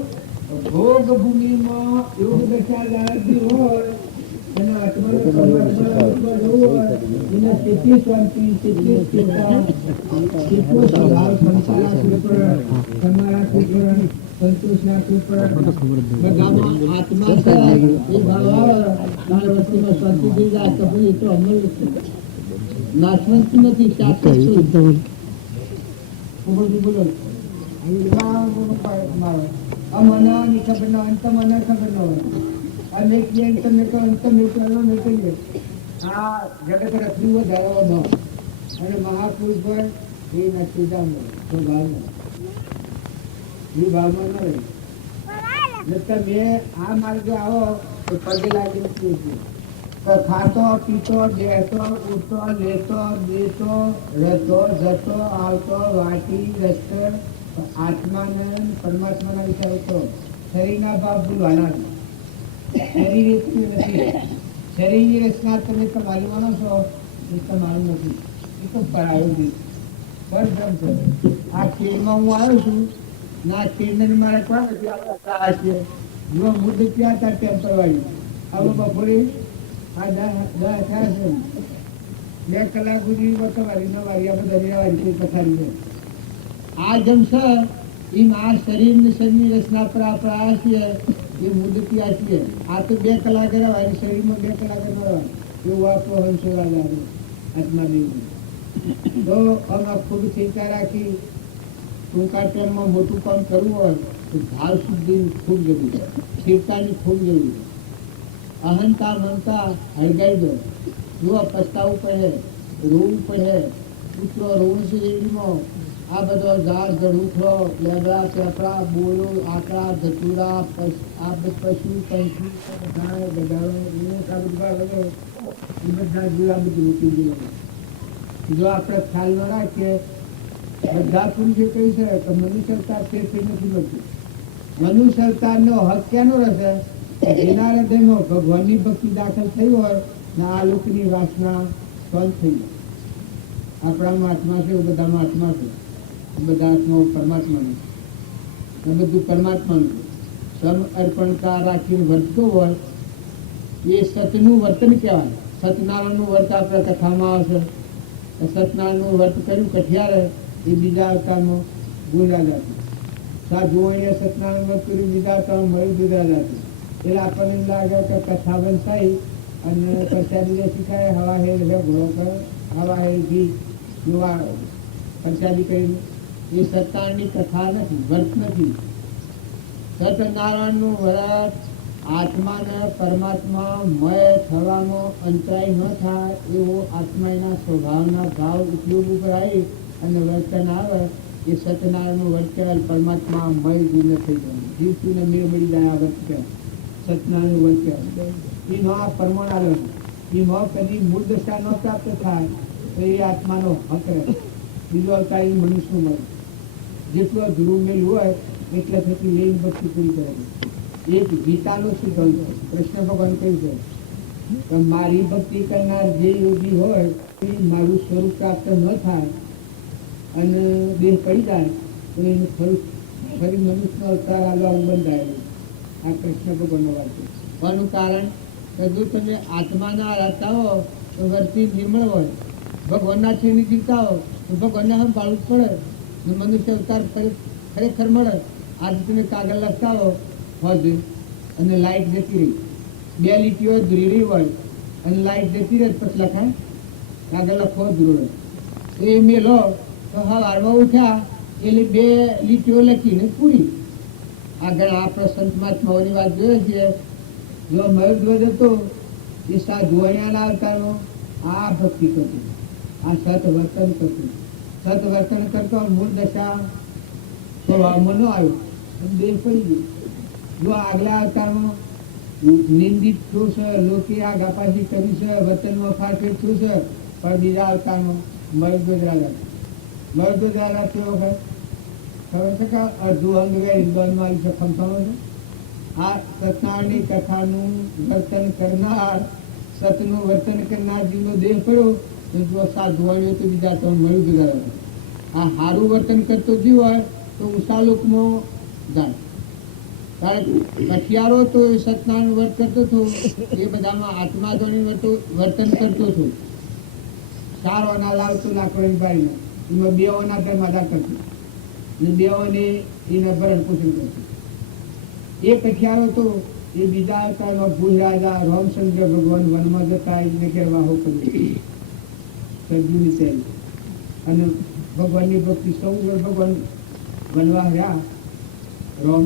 ભોગ ભૂમિમાં યોગ દશા જાળવવી હોય અને એના કેટલી શાંતિ, કેટલી સ્થિરતા, કેટલો સ્વભાવ તમારા સંતોષ રાખવું પડે. બધામાં આત્મા છે એ ભાવ બાર વસ્તુમાં શાંતિ થઈ જાય તો પછી એ તો અમલ છે, નાશવંત નથી, શાશ્વત સ્વરૂપ. બોલો મને ખબર ન હોય, મને ખબર ન હોય. અને તમે કહો તમે કહીએ આ જગત રખડું વધારવા ન અને મહાપુરુષ હોય એ નથી જાણવું તો ભાવમાં એ ભાવમાં ન રહે. ને તમે આ માર્ગે આવો તો પગે લાગીને કહું છું. તો ખાતો પીતો બેસતો ઉઠતો લેતો દેતો રહેતો જતો આવતો વાટી રસ્તો આત્માને પરમાત્માના વિચાર હતો. શરીરના ભાવ ભૂલવાના શરીર એટલું નથી. શરીરની રચના તમે તમારી માનો છો એ તમારું નથી, એ તો પરાયું પરબ્રહ્મ છે. આ ખીરમાં હું આવ્યો છું ને આ ખીરને મારે કોણ નથી આપણા છે જો મુદ્દ ક્યાં હતા ટેમ્પર વાળી હવે બપોરે આ 10 થયા છે 2 કલાક સુધી તમારી નવારી આ બધા વ્યવહારિક પથારી છે. આ જેમ છે એમ આ શરીરની રચના પર આપણે આવ્યા છીએ એ મુદતિયા છીએ. આ તો 2 કલાક રહેવાય શરીરમાં 2 કલાક ન રહેવાય એવું આપણો હંસોવા લાગે આત્માદેવ. તો અમે ખૂબ ચિંતા રાખી ટૂંકા ટાઈમમાં મોટું કામ કરવું હોય તો ભાવ શુદ્ધિ ખૂબ જરૂરી છે, સ્થિરતાની ખૂબ જરૂરી છે. અહંતા મમતા હળગાઈ દો. જો પસ્તાવું પડે રોવું પડે ઉતરો રોવું છે એડીમાં આ બધો ઝાડ ઝડુખો લેબડા પેપડા બોલો આકડા ધતુરા આ પશુ પંખી બધા ગધાડો એ બધા જુદા બધું મૂકી દેવાનું. જો આપણે ખ્યાલ ન રાખીએ બધા પુરુષો કહી છે કે મનુષ્ય અવતાર તે નથી મળતું. મનુષ્ય અવતારનો હક ક્યાંનો રહેશે? એના હૃદયમાં ભગવાનની ભક્તિ દાખલ થઈ હોય ને આ લોકોની વાસના બંધ થઈ જાય. આપણામાં આત્મા છે બધામાં આત્મા છે, બધા આત્માઓ પરમાત્માનું છે, બધું પરમાત્માનું છે. સમ અર્પણતા રાખીને વર્તતો હોય એ સતનું વર્તન કહેવાય. સત્યનારાયણનું વર્ત આપણે કથામાં આવશે. સત્યનારાયણનું વર્ત કર્યું કઠિયારે એ બીજા અવતારમાં ગુંડા જતું. સાધુઓએ સત્યનારાયણ વર્ત કર્યું બીજા અવતારમાં મળ્યું ગુંડા જતું. એટલે આપણને એમ લાગે કે કથા બંધ થઈ અને પ્રસાદી શીખાય હવા હેર ઘોડો કરે હવા હેર ઘી જોવા પ્રસાદી કરીને એ સત્તાની કથા નથી, વર્ત નથી. સત્યનારાયણનું વ્રત આત્માને પરમાત્મા મય થવામાં અંતરાય ન થાય એવો આત્માના સ્વભાવના ભાવ ઉપયોગ ઉપર આવી અને વર્તન આવે એ સત્યનારાયણનું વર્ત કહેવાય. પરમાત્મા મય ગુણ થઈ જાય, જીવતુંને મેળ મળી જાય આ વર્ત કહેવાય. સત્યનારાયણનું વર્ત કહેવાય. એનો આ પરમાણ એમાં કદી મૂળ દશા ન પ્રાપ્ત થાય તો એ આત્માનો હક રહે. બીજો અવતાર એ મનુષ્યનું મળે. જેટલો ધ્રુવ મેલ હોય એટલે થતી લઈને ભક્તિ પૂરી કરે. એક ગીતાનો સિદ્ધાંત છે. કૃષ્ણ ભગવાન કહ્યું છે કે મારી ભક્તિ કરનાર જે યોગી હોય એ મારું સ્વરૂપ પ્રાપ્ત ન થાય અને દેહ પડી જાય તો એનું ફરી મનુષ્યનો અવતાર આવવાનું બંધાયેલું. આ કૃષ્ણ ભગવાનનો વાત છે. આનું કારણ કે જો તમે આત્માના રહેતા હો તો વર્તી નિર્મળ હોય, ભગવાનના છે જીવતા હો તો ભગવાનને હમ પાડવું પડે. મનુષ્ય અવતાર ખરેખર મળે. આજે તમે કાગળ લખતા હો હોજ અને લાઇટ જતી રહી, 2 લીટીઓ ધ્રીડી હોય અને લાઇટ જતી રહે પછી લખાય કાગળ લખવો ધ્રુવે એ મેલો તો હવારમાં ઉઠ્યા એટલે 2 લીટીઓ લખીને પૂરી. આગળ આપણે સંત મહાત્માઓની વાત જોઈએ છીએ. જો મયુરધ્વજ હતો એ સાધુઓના અવતારનો આ ભક્તિ કરતું, આ સતવર્તન કરતું. સતવર્તન કરતો મૂળ દશા સ્વભાવમાં ન આવ્યો દેહ પડી ગયો. જો આગલા અવતારમાં નિંદિત થયું છે, લોકે આગા પાછી કર્યું છે, વતનમાં ફાટફેટ થયું છે, પણ બીજા અવતારમાં મયુરધ્વજ રાજા. મયુરધ્વજ રાજા તે વખત ખબર છે કે અડધું અંગ મારી છે ફંફાણો છે. આ સત્યનારાયણની કથાનું વર્તન કરનાર, સતનું વર્તન કરનાર જીવનો દેહ પડ્યો તો જો સાધુવાણીઓ તો બીજા તો મળ્યું ગુજારે. આ સારું વર્તન કરતો જીવ હોય તો ઉષાલોકમાં જાય. કારણ કઠિયારો તો સત્યનારાયણ વર્ત કરતો હતો એ બધામાં આત્મા જોડી વર્તન કરતો હતો. સારો ના લાવતો લાકડી પાડીને એમાં 2 ઓના મજા કરતો ને 2 ઓને એના ભરણ પોષણ કરતો. એ કઠિયારો તો એ બીજા અવતારમાં ભૂલ રાજા રામચંદ્ર ભગવાન વનમાં જતા એને કહેવા કર્યું સજ્જુની ચાલી અને ભગવાનની ભક્તિ 14 વર્ષ ભગવાન વનવા રહ્યા રામ.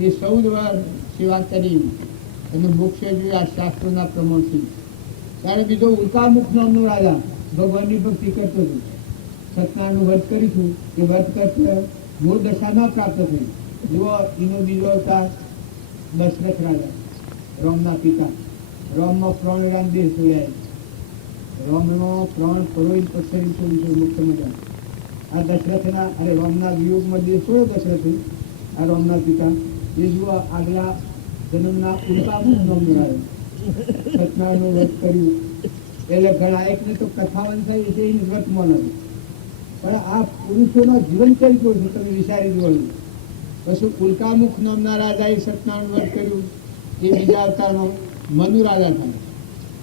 એ 14 વર્ષ સેવા કરી અને મોક્ષે જોયા શાસ્ત્રોના પ્રમાણથી. ત્યારે બીજો ઉલ્કામુખ નામનો રાજા ભગવાનની ભક્તિ કરતો હતો. સત્યનારાયણનું વ્રત કરીશું એ વ્રત કરતો મૂળ દશા ન પ્રાપ્ત થઈ. જુઓ એનો બીજો અવતાર દશરથ રાજા રામના પિતા રામમાં પ્રાણ દેહ જોડાય રામનો પ્રાણ પરોઈ પથરી છોડી મુખ્ય મજા આ દશરથના અરે રામના વિયોગમાં દેહ છોડ્યો દશરથે આ રામના પિતા એ જુઓ આગલા જન્મના ઉલ્કામુખ નામ મેળવ્યો સત્યનારાયણનું વ્રત કર્યું એટલે ઘણા એકને તો કથા વંશાઈ છે એ વ્રતમાં નથી પણ આ પુરુષોના જીવન ચરિત્રો છે તમે વિચારી જોયું પછી ઉલ્કામુખ નામના રાજાએ સત્યનારાયણ વ્રત કર્યું એ બીજા અવતારમાં મનુ રાજા થાય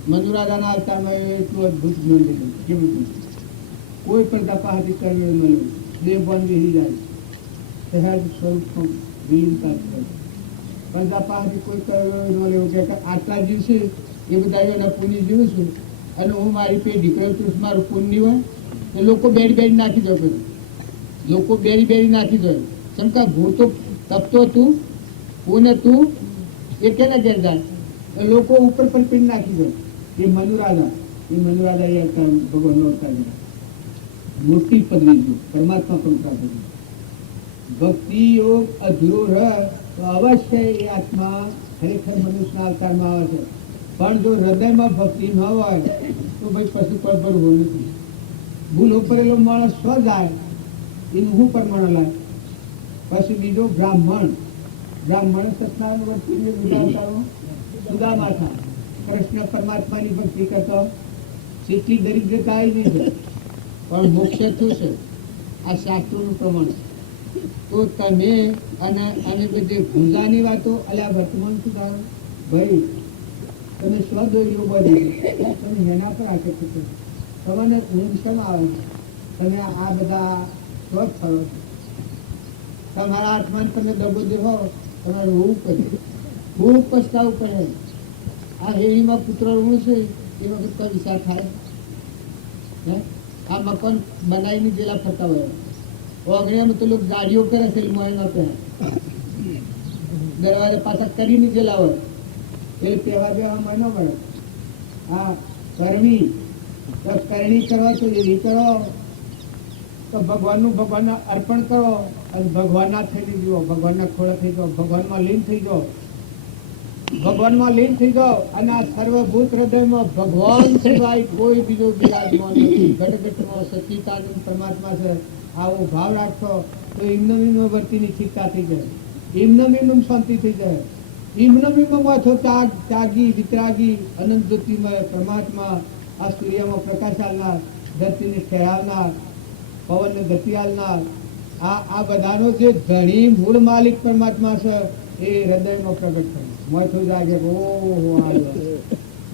મનુ રાજાના અવતારમાં એટલું અદભુત જ્ઞાન લીધું કેવું કોઈ પણ તપાસથી કરવી મળ્યું દેવબન વિહી જાય સહેજ સ્વરૂપ વિહીનતા પણ તપાસથી કોઈ કરવી ન લેવું કે આટલા દિવસે એ બધા એના પુણ્ય જીવું છું અને હું મારી પેઢી કર્યું મારું પુણ્ય હોય તો લોકો બેડી નાખી દો પેલું લોકો બેડી નાખી દો ચમકા ભૂ તો તપતો તું પુને તું એ કેને ઘેર જાય લોકો ઉપર પર પીન નાખી દો એ મનુરાજા એ ભગવાનનો અવતાર મોટી પદવી છે પરમાત્મા પણ પ્રાપ્ત ભક્તિ યોગ અધૂરો રહે તો અવશ્ય એ આત્મા ખરેખર મનુષ્યના અવતારમાં આવે છે પણ જો હૃદયમાં ભક્તિ ન હોય તો ભાઈ પછી પર ભરવું નથી ભૂલો પડેલો માણસ સ્વ જાય એનું હું પ્રમાણ લાય પછી બીજો બ્રાહ્મણ સત્યનારાયણ વર્તીને ઉદાવતારો સુદામા થા કૃષ્ણ પરમાત્માની ભક્તિ કરતો જેટલી દરિદ્રતા આવી નહીં છે પણ મોક્ષ થયું છે આ શાસ્ત્રોનું પ્રમાણ તો તમે અને બધી ગુંજાની વાતો અલ્યા વર્તમાન સુધારો ભાઈ તમે સ્વદોરીઓ બધી તમે એના પર આકર્ષિત છો તમને ઊંઘ કેમ આવે તમે આ બધા સ્વચ્છ ફરો તમારા આત્માને તમે દગો દેહો તમારે હોવું પડે ખૂબ પસ્તાવું પડે આ હેરીમાં પુત્ર ઋણ છે એ વખત કોઈ વિચાર થાય આ મકાન બનાવીને જેલા ફરતા હોય ઓગણ્યામાં તો લોકો ગાડીઓ કરે છે મોય ન કહે દરવાજા પાછા કરીને જેલા હોય એ કહેવા દેવા મહિનો મળે હા કરણી તો કરણી કરવા તો એવી કરો તો ભગવાનને અર્પણ કરો અને ભગવાનના થઈ જુઓ ભગવાનના ખોળે થઈ જાઓ ભગવાનમાં લીન થઈ જાઓ અને આ સર્વભૂત હૃદયમાં ભગવાન સિવાય કોઈ બીજો બિરાજમાન નથી ઘટઘટમાં સચિતાનંદ પરમાત્મા છે આવો ભાવ રાખશો તો એમનમ વર્તીની ચિંતા થઈ જાય એમનમ શાંતિ થઈ જાય એમનમ છો ત્યાગી વિતરાગી અનંત જ્યોતિમય પરમાત્મા આ સૂર્યમાં પ્રકાશ આલનાર ધરતીને ઠેરાવનાર પવનને ગતિ આલનાર આ બધાનો જે ધણી મૂળ માલિક પરમાત્મા છે એ હૃદયમાં પ્રગટ થાય મોય થઈ જાગે ઓહો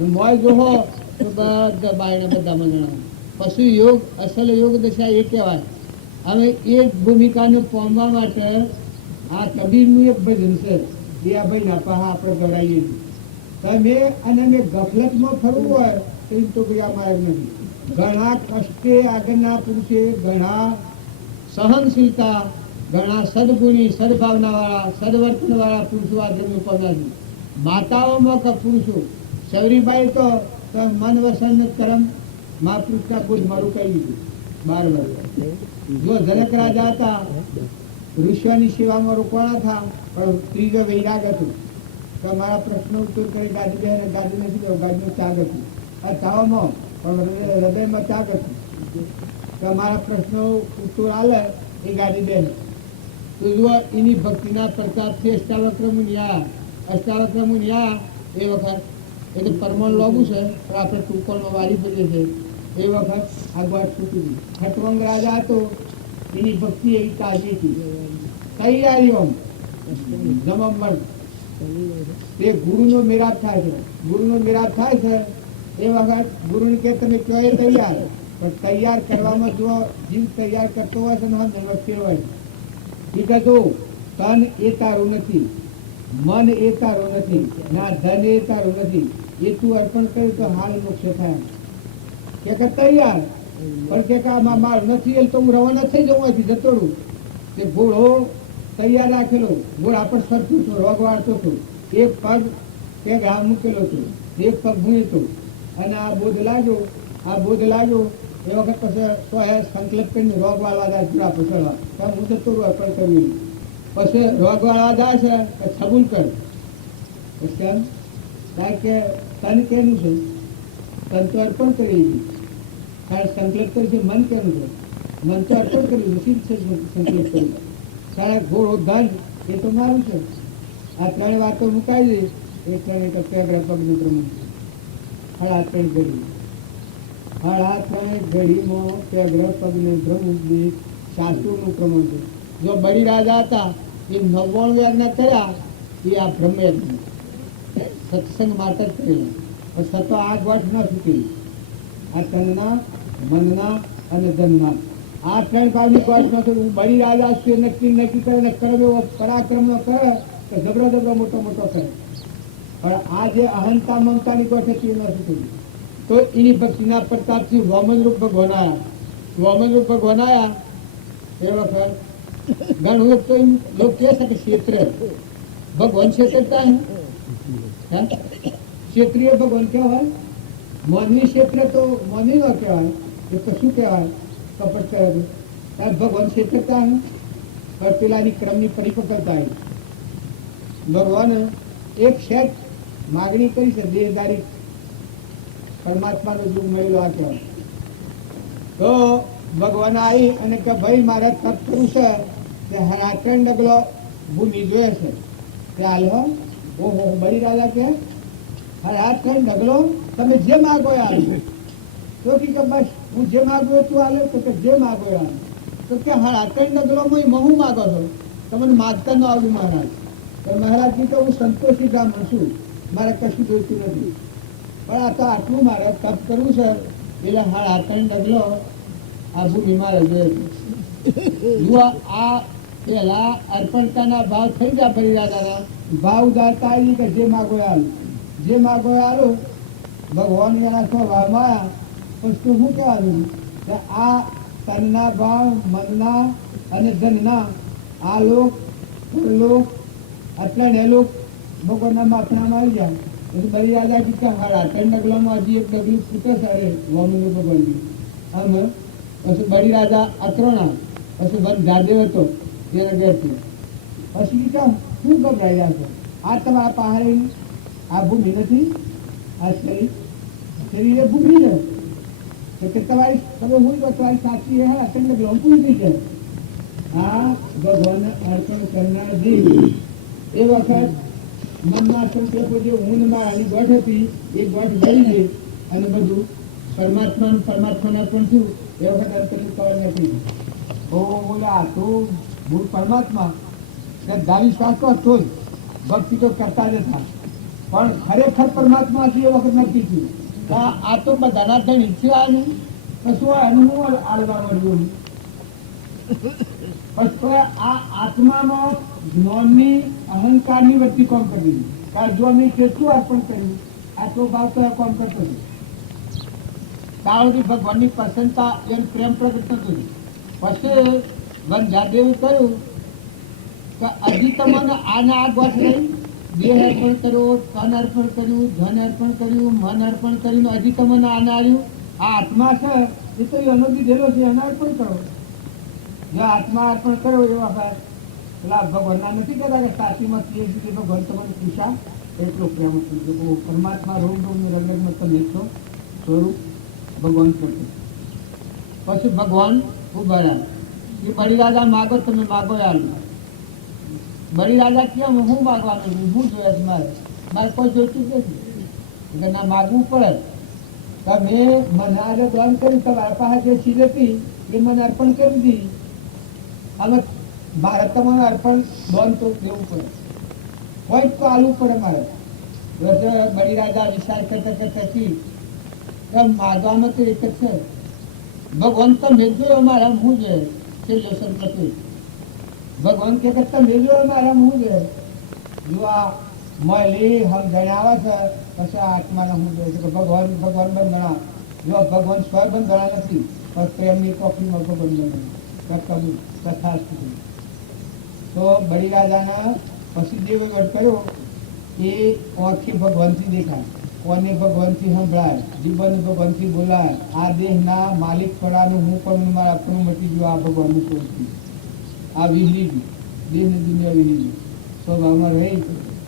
મોય જોહો તો બધા બાયને બધા મંજણા પછી યોગ અસલ યોગ દશા એ કહેવાય હવે એ ભૂમિકાને પામવા માટે આ કબીરનું એક ભજન છે એ આ ભાઈ ના પહા આપણે ગવડાવીએ છીએ તમે અને અમે ગફલતમાં ફરવું હોય એમ તો ભાઈ અમારે નથી ઘણા કષ્ટે આગળના પુરુષે ઘણા સહનશીલતા ઘણા સદગુણી સદભાવનાવાળા સદવર્તનવાળા પુરુષો આ જન્મ પામ્યા છે માતાઓમાં કે પુરુષો શબરીબાઈ તો મન વસન કરમ મહાપુરુષના બોધ મારું કહી દીધું 12 વર્ષ જો જનક રાજા હતા ઋષિઓની સેવામાં રોકવાના હતા પણ ત્રીજો વૈરાગ હતું તો મારા પ્રશ્નો ઉત્તર કરી ગાદી બે ગાદી નથી ગયો ગાદીનો ત્યાગ હતું આ તાવામાં પણ હૃદયમાં ત્યાગ હતું તો મારા પ્રશ્નો ઉત્તર આલે એ ગાદી બે તો જો એની ભક્તિના પ્રતાપથી અષ્ટાવક્ર મુનિયા એ વખત એટલે પરમાણ લોબું છે પણ આપણે ટૂંકોમાં વારી પડીએ છે એ વખત આગળ છૂટી ગઈ ખટવંગ રાજા હતો એની ભક્તિ એવી તાજી હતી તૈયારીઓ નવંબર એ ગુરુનો મેળાપ થાય છે એ વખત ગુરુને કે તમે કયો તૈયાર પણ તૈયાર કરવામાં જો જીવ તૈયાર કરતો હોય તો નમસ્તે હોય ઠીક હતું તન એ તારું નથી મન એ તારું નથી ના ધન એ તારું નથી એ તું અર્પણ કર્યું તો હાલ મોક્ષ થાય કે તૈયાર પણ કે આમાં માર નથી તો હું રવાના થઈ જવું અહીંથી જતો રહું તે ઘોડો તૈયાર રાખેલો ઘોડા પર સરખું છું રોગ વાળતો હતો એક પગ કે ઘા મૂકેલો હતો એક પગ ભૂંયતો અને આ બોધ લાગ્યો એ વખત પછી સંકલ્પ કરીને રોગ વાળવા જાય ચૂડા પછડવા હું જતો રહું અર્પણ કર્યું પછી રોગ વાળવા જાય છે છબુલ કર કેમ? કારણ કે તન કેનું છે? તન તો અર્પણ કરી દીધું. કારણ સંકલ્પ કર્યું છે મન કેનું છે? મન તો અર્પણ કર્યું નથી છે સંકલ્પ કર્યું. કારણ ઘોડો ધન એ તો મારું છે. આ ત્રણ વાતો મુકાઈ દે એ ત્રણ એક પેગડા પગનું પ્રમાણ છે. હળા ત્રણ ઘડી હળા ત્રણ ઘડીમાં પેગડા પગનું બ્રહ્મ શાસ્ત્રોનું પ્રમાણ છે. જો બળી રાજા હતા એ 99 યજ્ઞ કર્યા એ આ બ્રહ્મ યજ્ઞ સત્સંગ માટે જ કરેલા. સતો 8 વર્ષ ન ચૂકી. આ તનના મનના અને ધનના આ ત્રણ ભાવની વાત ન હું બળી રાજા છું એ નક્કી કરે ને કર્મ એવો પરાક્રમ નો કરે કે જબરો મોટો કરે. પણ આ જે અહંતા મમતાની ગોઠ હતી એ ન ચૂકી. તો એની ભક્તિના પ્રતાપથી વામનરૂપ ભગવાન આવ્યા. એ વખત ઘણ लोग तो लोग कह सके क्षेत्र भगवान क्षेत्रता है क्षेत्रीय भगवान क्या है मानवीय क्षेत्र तो मानवीय न क्या है ये पशु क्या है कपट कर भगवान क्षेत्रता है और पेलानी क्रमनी परिपक्वता है. भगवान एक शेठ मागणी करी છે દેહધારી પરમાત્માનો યુગ મળેલો આ કહેવાય. તો ભગવાન આવી અને કે ભાઈ મારે તપ કરવું છે તે હરાત્રણ ડગલો ભૂમિ જોઈએ છે તે હાલો ઓહો બળી રાજા કે હરાત્રણ ડગલો તમે જે માગો યાર તો કે બસ હું જે માગું તું હાલે તો કે જે માગો યાર તો કે હરાત્રણ ડગલો હું માગો છો તમને માગતા ન આવડું મહારાજ. મહારાજજી તો હું સંતોષી ગામમાં છું મારે કશું જોઈતું નથી પણ આ તો આટલું મારે તપ કરવું છે એટલે હરાત્રણ ડગલો આ ભૂમિ મારે જોઈએ. આ પેલા અર્પણતાના ભાવ થઈ ગયા ફરી દાદા ભાવ ઉદારતા આવી કે જે માગો આલો ભગવાન એના સ્વભાવમાં પછી શું કહેવાનું કે આ તનના ભાવ મનના અને ધનના આ લોક એટલે ને લોક ભગવાનના માપણામાં આવી જાય પછી બળી રાજા કે હારા ત્રણ ડગલામાં હજી એક ડગલું ફૂટે છે અરે વામનનું ભગવાનની આમ પછી બળી રાજા અક્રોણા પછી વન જાદેવ હતો તેના ઘરથી પછી કે શું ગભરાઈ જશે આ તમારા પહાડે આ ભૂમિ નથી આ શરીર એ ભૂમિ છે તો તમારી તમે હું તો તમારી સાચી હે અતંગ ગ્રહ પૂરી થઈ જાય. આ ભગવાન અર્પણ કરનાર જીવ એ વખત મનમાં સંકલ્પો જે ઊંઘ મારાની ગોઠ હતી એ ગોઠ ગળી ગઈ અને બધું પરમાત્માના પણ થયું એ વખત અર્પણ કવર નથી. ઓ બોલા તું મૂળ પરમાત્મા ધારી શ્વાસ હતો જ ભક્તિ તો કરતા જ હતા પણ ખરેખર પરમાત્મા છે એ વખત નક્કી થયું. આ તો બધાના ધન ઈચ્છવાનું કશું એનું આલવા મળ્યું પછી આ આત્મામાં જ્ઞાનની અહંકારની વચ્ચે કામ કરી દીધું. કારણ જો મેં કેટલું અર્પણ કર્યું આટલો ભાવ તો કામ કરતો હતો. તાવથી ભગવાનની પ્રસન્નતા એમ પ્રેમ પ્રગટ થતું. પછી વનજાદેવ કહ્યું કે હજી તમને આના આ ગોઠ નહીં દેહ અર્પણ કર્યો તન અર્પણ કર્યું ધન અર્પણ કર્યું મન અર્પણ કર્યું હજી તમને આને આવ્યું આ આત્મા છે એ તો એનો દીધેલો છે એને અર્પણ કરો. જો આત્મા અર્પણ કર્યો એ વખત પેલા ભગવાનના નથી કહેતા કે સાચીમાં તે રીતે ભગવાન તમને પૂછા એટલો પ્રેમ હતું પરમાત્મા રોગ રગડમાં તમે છો સ્વરૂપ ભગવાન કરતું. પછી ભગવાન ઉભા રહ્યા એ બળી રાજા માગો તમે માગો યાર. બળી રાજા કેમ હું માગવાનું હું જોયા મારે કોઈ જોઈતું જ નથી એટલે ના માગવું પડે. તમે મને આજે દાન કર્યું તમારા પાસે જે ચીજ હતી એ મને અર્પણ કરી દીધી. હવે મારે તમારે અર્પણ દાન તો દેવું પડે કોઈ તો આલવું પડે મારે. બળી રાજા વિચાર કરતા માગવામાં તો એક જ છે ભગવાન તમે જોયો મારા હું છે છેલ્લો સંપત્તિ ભગવાન કે તમે જોયો મારા હું છે જો આ મળી હમ જણાવે છે પછી આત્માને હું જોઈ છે ભગવાન બંધણા જો ભગવાન સ્વય બંધણા નથી પણ પ્રેમની કોફીમાં બંધણા કથા તો બળી રાજાના પછી જે વહીવટ કર્યો એ આંખી ભગવાનથી દેખાય કોને ભગવાનથી સંભળાય જીવન ભગવાનથી બોલાય આ દેહના માલિક પડાનું હું પણ મારા આપણું મટી ગયું આ ભગવાનનું સ્વરૂપ આ વિહરી ગયું દેહની દુનિયા વિહરી ગયું સ્વભાવમાં રહી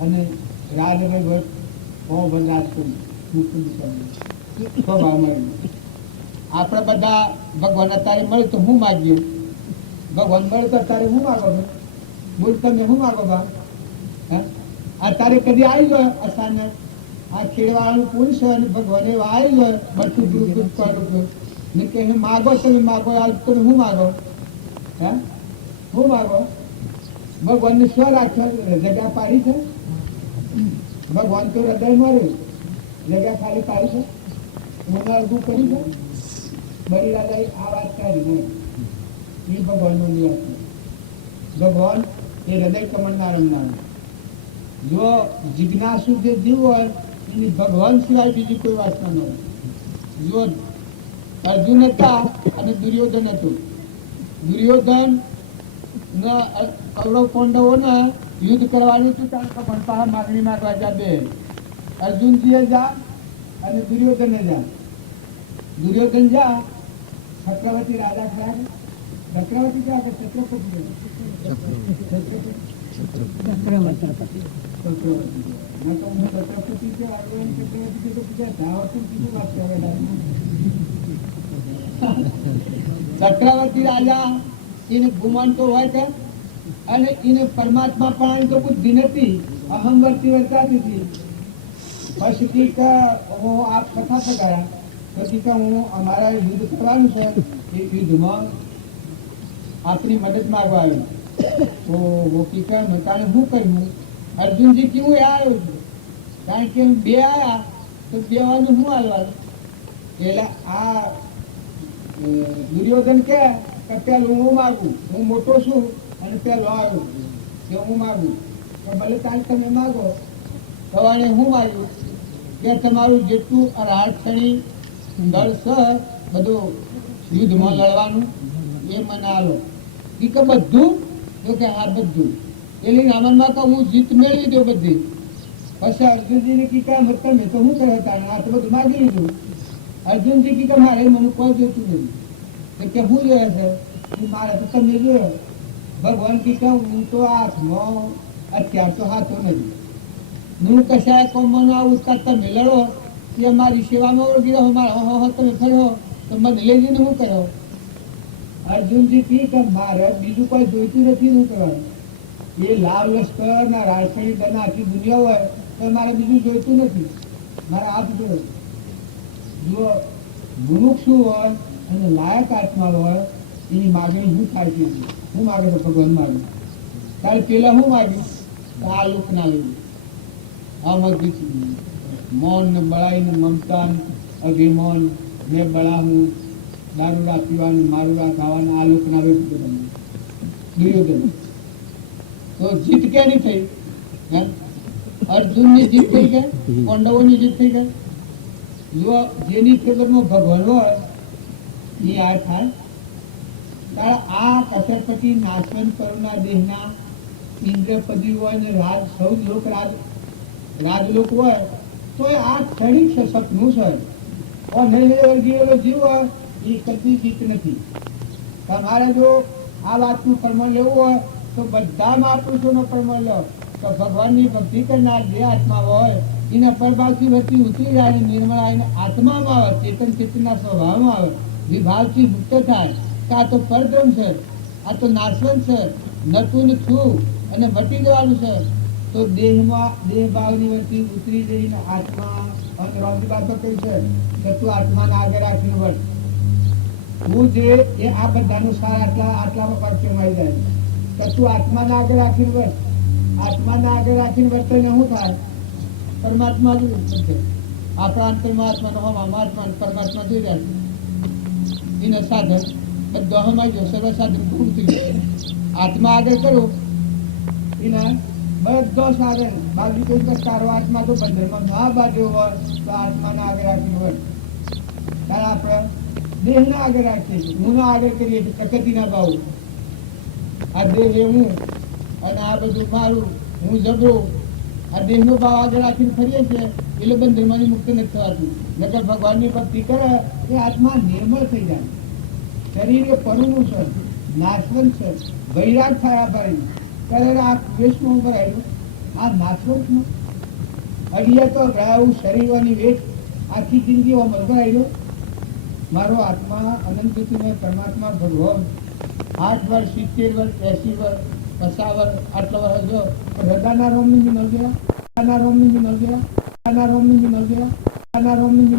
અને રાજ અને ભટ્ટ બહુ બધા રાજકુમાર મુખ્ય સ્વભાવ મળ્યું. આપણે બધા ભગવાન અત્યારે મળે તો હું માગીએ, ભગવાન મળે તો અત્યારે હું માગો ભાઈ, બોલ તમે હું માગો બા? અત્યારે કદી આવી ગયો અચાનક આ ખેડવાળાનું પૂર છે અને ભગવાન એવા આવી ગયો બધું દૂર કરું ને કે માગો તમે માગો તમે હું માગો? હે હું માગો? ભગવાનને શું રાખ્યો? જગ્યા પાડી છે? ભગવાન તો હૃદય માર્યું, જગ્યા ખાલી પાડી છે? મને અડધું કરી છે? બરી દાદા આ વાત કરી નહીં, એ ભગવાનનો નિયમ છે. ભગવાન એ હૃદય કમળમાં રમનાર. જો જિજ્ઞાસુ જે જીવ હોય એની ભગવાન સિવાય બીજી કોઈ વાસના ન હોય. જો અર્જુન હતા અને દુર્યોધન હતું, દુર્યોધન કૌરવ પાંડવો ને યુદ્ધ કરવાનું હતું કારણ કે ભણતા માગણી માંગવા જા બે, અર્જુનજીએ જા અને દુર્યોધને જા. દુર્યોધન જા ચક્રવર્તી રાજા ખરા, ચક્રવર્તી જા કે છત્રપતિ? ચક્રવર્તી રાજા એને ગુમાનતો હોય છે અને એને પરમાત્મા પણ તો બુદ્ધિ નથી, અહમ વર્તી વર્તાતી હતી. પછી કે હું આપ કથા પગાયા, પછી કે હું અમારા યુદ્ધ કરવાનું છે, એ યુદ્ધમાં આપની મદદ માંગવા આવ્યો. તો वो टीका मताने હું કર્યું? અર્જુનજી કેવું આવ્યો છે? કારણ કે બે આયા તો બેવાનું શું હાલવાનું? એટલે આ દુર્યોધન કે પેલું હું માગું, હું મોટો છું અને પેલો આવ્યો કે હું માગું. તો ભલે તારી તમે માગો. સવારે હું માગ્યું કે તમારું જેટલું અરાળક્ષણી દળ છે બધું યુદ્ધમાં લડવાનું એ મને આલો. એ કે બધું? તો કે આ બધું. એટલે રામનમાં તો હું જીત મેળવી દઉં બધી. પછી અર્જુનજીને કીધા મતલબ મેં તો શું કર્યો હતા, આ તો બધું માગી લીધું. અર્જુનજી કીધા મારે મને કોઈ જોતું નથી. તો કે શું જોયે છે? મારે તો તમે જોયો. ભગવાન કીધા હું તો હાથમાં અત્યાર તો હાથો નથી, હું કશાય કોમમાં આવું તમે લડો એ મારી સેવામાં ઓળખી મારા તમે ફરો તો મને લઈ જઈને શું કરો? અર્જુનજી કી કે મારે બીજું કોઈ જોઈતું નથી. શું કરવાનું? એ લાવ લશ્કર ના રાષ્ટ્રીય દળના આખી દુનિયા હોય તો મારે બીજું જોઈતું નથી. મારે હાથ જોયો. જો મુમુક્ષુ હોય અને લાયક આત્મા હોય એની માગણી શું થાય છે? હું માગે તો ભગવાન માગ્યું. તારે પેલા શું માગ્યું? આ લોક ના લેવું, આમાં મૌન ને બળાઈ ને મમતા અભિમાન ને બળાવું, દારૂડા પીવાનું, મારુડા ખાવાનું, આ લોક ના લેવું. દુર્યોધન તો જીત ક્યાંની થઈ? અર્જુન ની જીત થઈ ગઈ, પાંડવો ની જીત થઈ ગઈ. જો જેની ખેતરમાં ભગવાન હોય એ આ થાય. તારા આ કસરપતિ નાશવંત કરુણા દેહના ઇન્દ્રપતિ હોય ને રાજ સૌ લોક રાજલોક હોય તો આ ક્ષણિક છે, સપનું છે. વર્ગીય જીવ હોય એ કદી જીત નથી. તમારે જો આ વાતનું પ્રમાણ લેવું હોય તો બધા મહાપુરુષોનો પ્રમાણ લો તો ભગવાનની ભક્તિ કરનાર જે આત્મા હોય એના પરભાવથી વચ્ચે ઉતરી જાય, નિર્મળ આવીને આત્મામાં આવે, ચેતન ચેતનના સ્વભાવમાં આવે, વિભાવથી મુક્ત થાય કે આ તો પરબ્રહ્મ છે, આ તો નાશવંત છે, નતું છું અને મટી જવાનું છે. તો દેહમાં દેહ ભાવની વચ્ચે ઉતરી જઈને આત્મા અને રોમની બાબતો કઈ છે કે તું આત્માને આગળ રાખીને વર્ત. હું જે એ આ બધાનું સાર આટલામાં વાક્યમાં આવી જાય કે તું આત્માને આગળ રાખીને વર્ત. આત્માને આગળ રાખીને વર્તને શું થાય? પરમાત્મા જ આપણા અંતરમાં આત્માનો આત્મા પરમાત્મા જોઈ રહ્યા છે. એનો સાધન બધો હમાઈ ગયો, સર્વ સાધન પૂરું થઈ ગયું. આત્મા આગળ કરો એના બધો સાધન બાજુ કોઈ તારો આત્મા તો બંધનમાં ના બાજ્યો હોય તો આત્માને આગળ રાખીને હોય. ત્યારે આપણે દેહને આગળ રાખીએ છીએ, હું ના આગળ કરીએ છીએ પ્રકૃતિ ના ભાવ. આ દેહ એ હું અને આ બધું મારું, હું જબરો, આ દેહનો ભાવ આગળ રાખીને ફરીએ છીએ એટલે બંધનમાંથી મુક્ત નથી થવાતું. નકર ભગવાનની ભક્તિ કરે એ આત્મા નિર્મળ થઈ જાય. શરીર એ પરનું છે, નાશવંત છે, વૈરાગ થયા ભાઈ ત્યારે આ વેશમાં ભરાયેલું આ નાશવંતનું અડિયા તો રાવ શરીરની વેઠ આખી જિંદગી મરઘા આવ્યો. મારો આત્મા અનંત પરમાત્મા ભગવાન 8 વર્ષ 70 વર્ષ 80 વર્ષ 50 વર્ષ આટલા વર્ષ જો હૃદયના રોમની મર ગયા, રોમની મર ગયા, રોમની મર ગયા, રોમની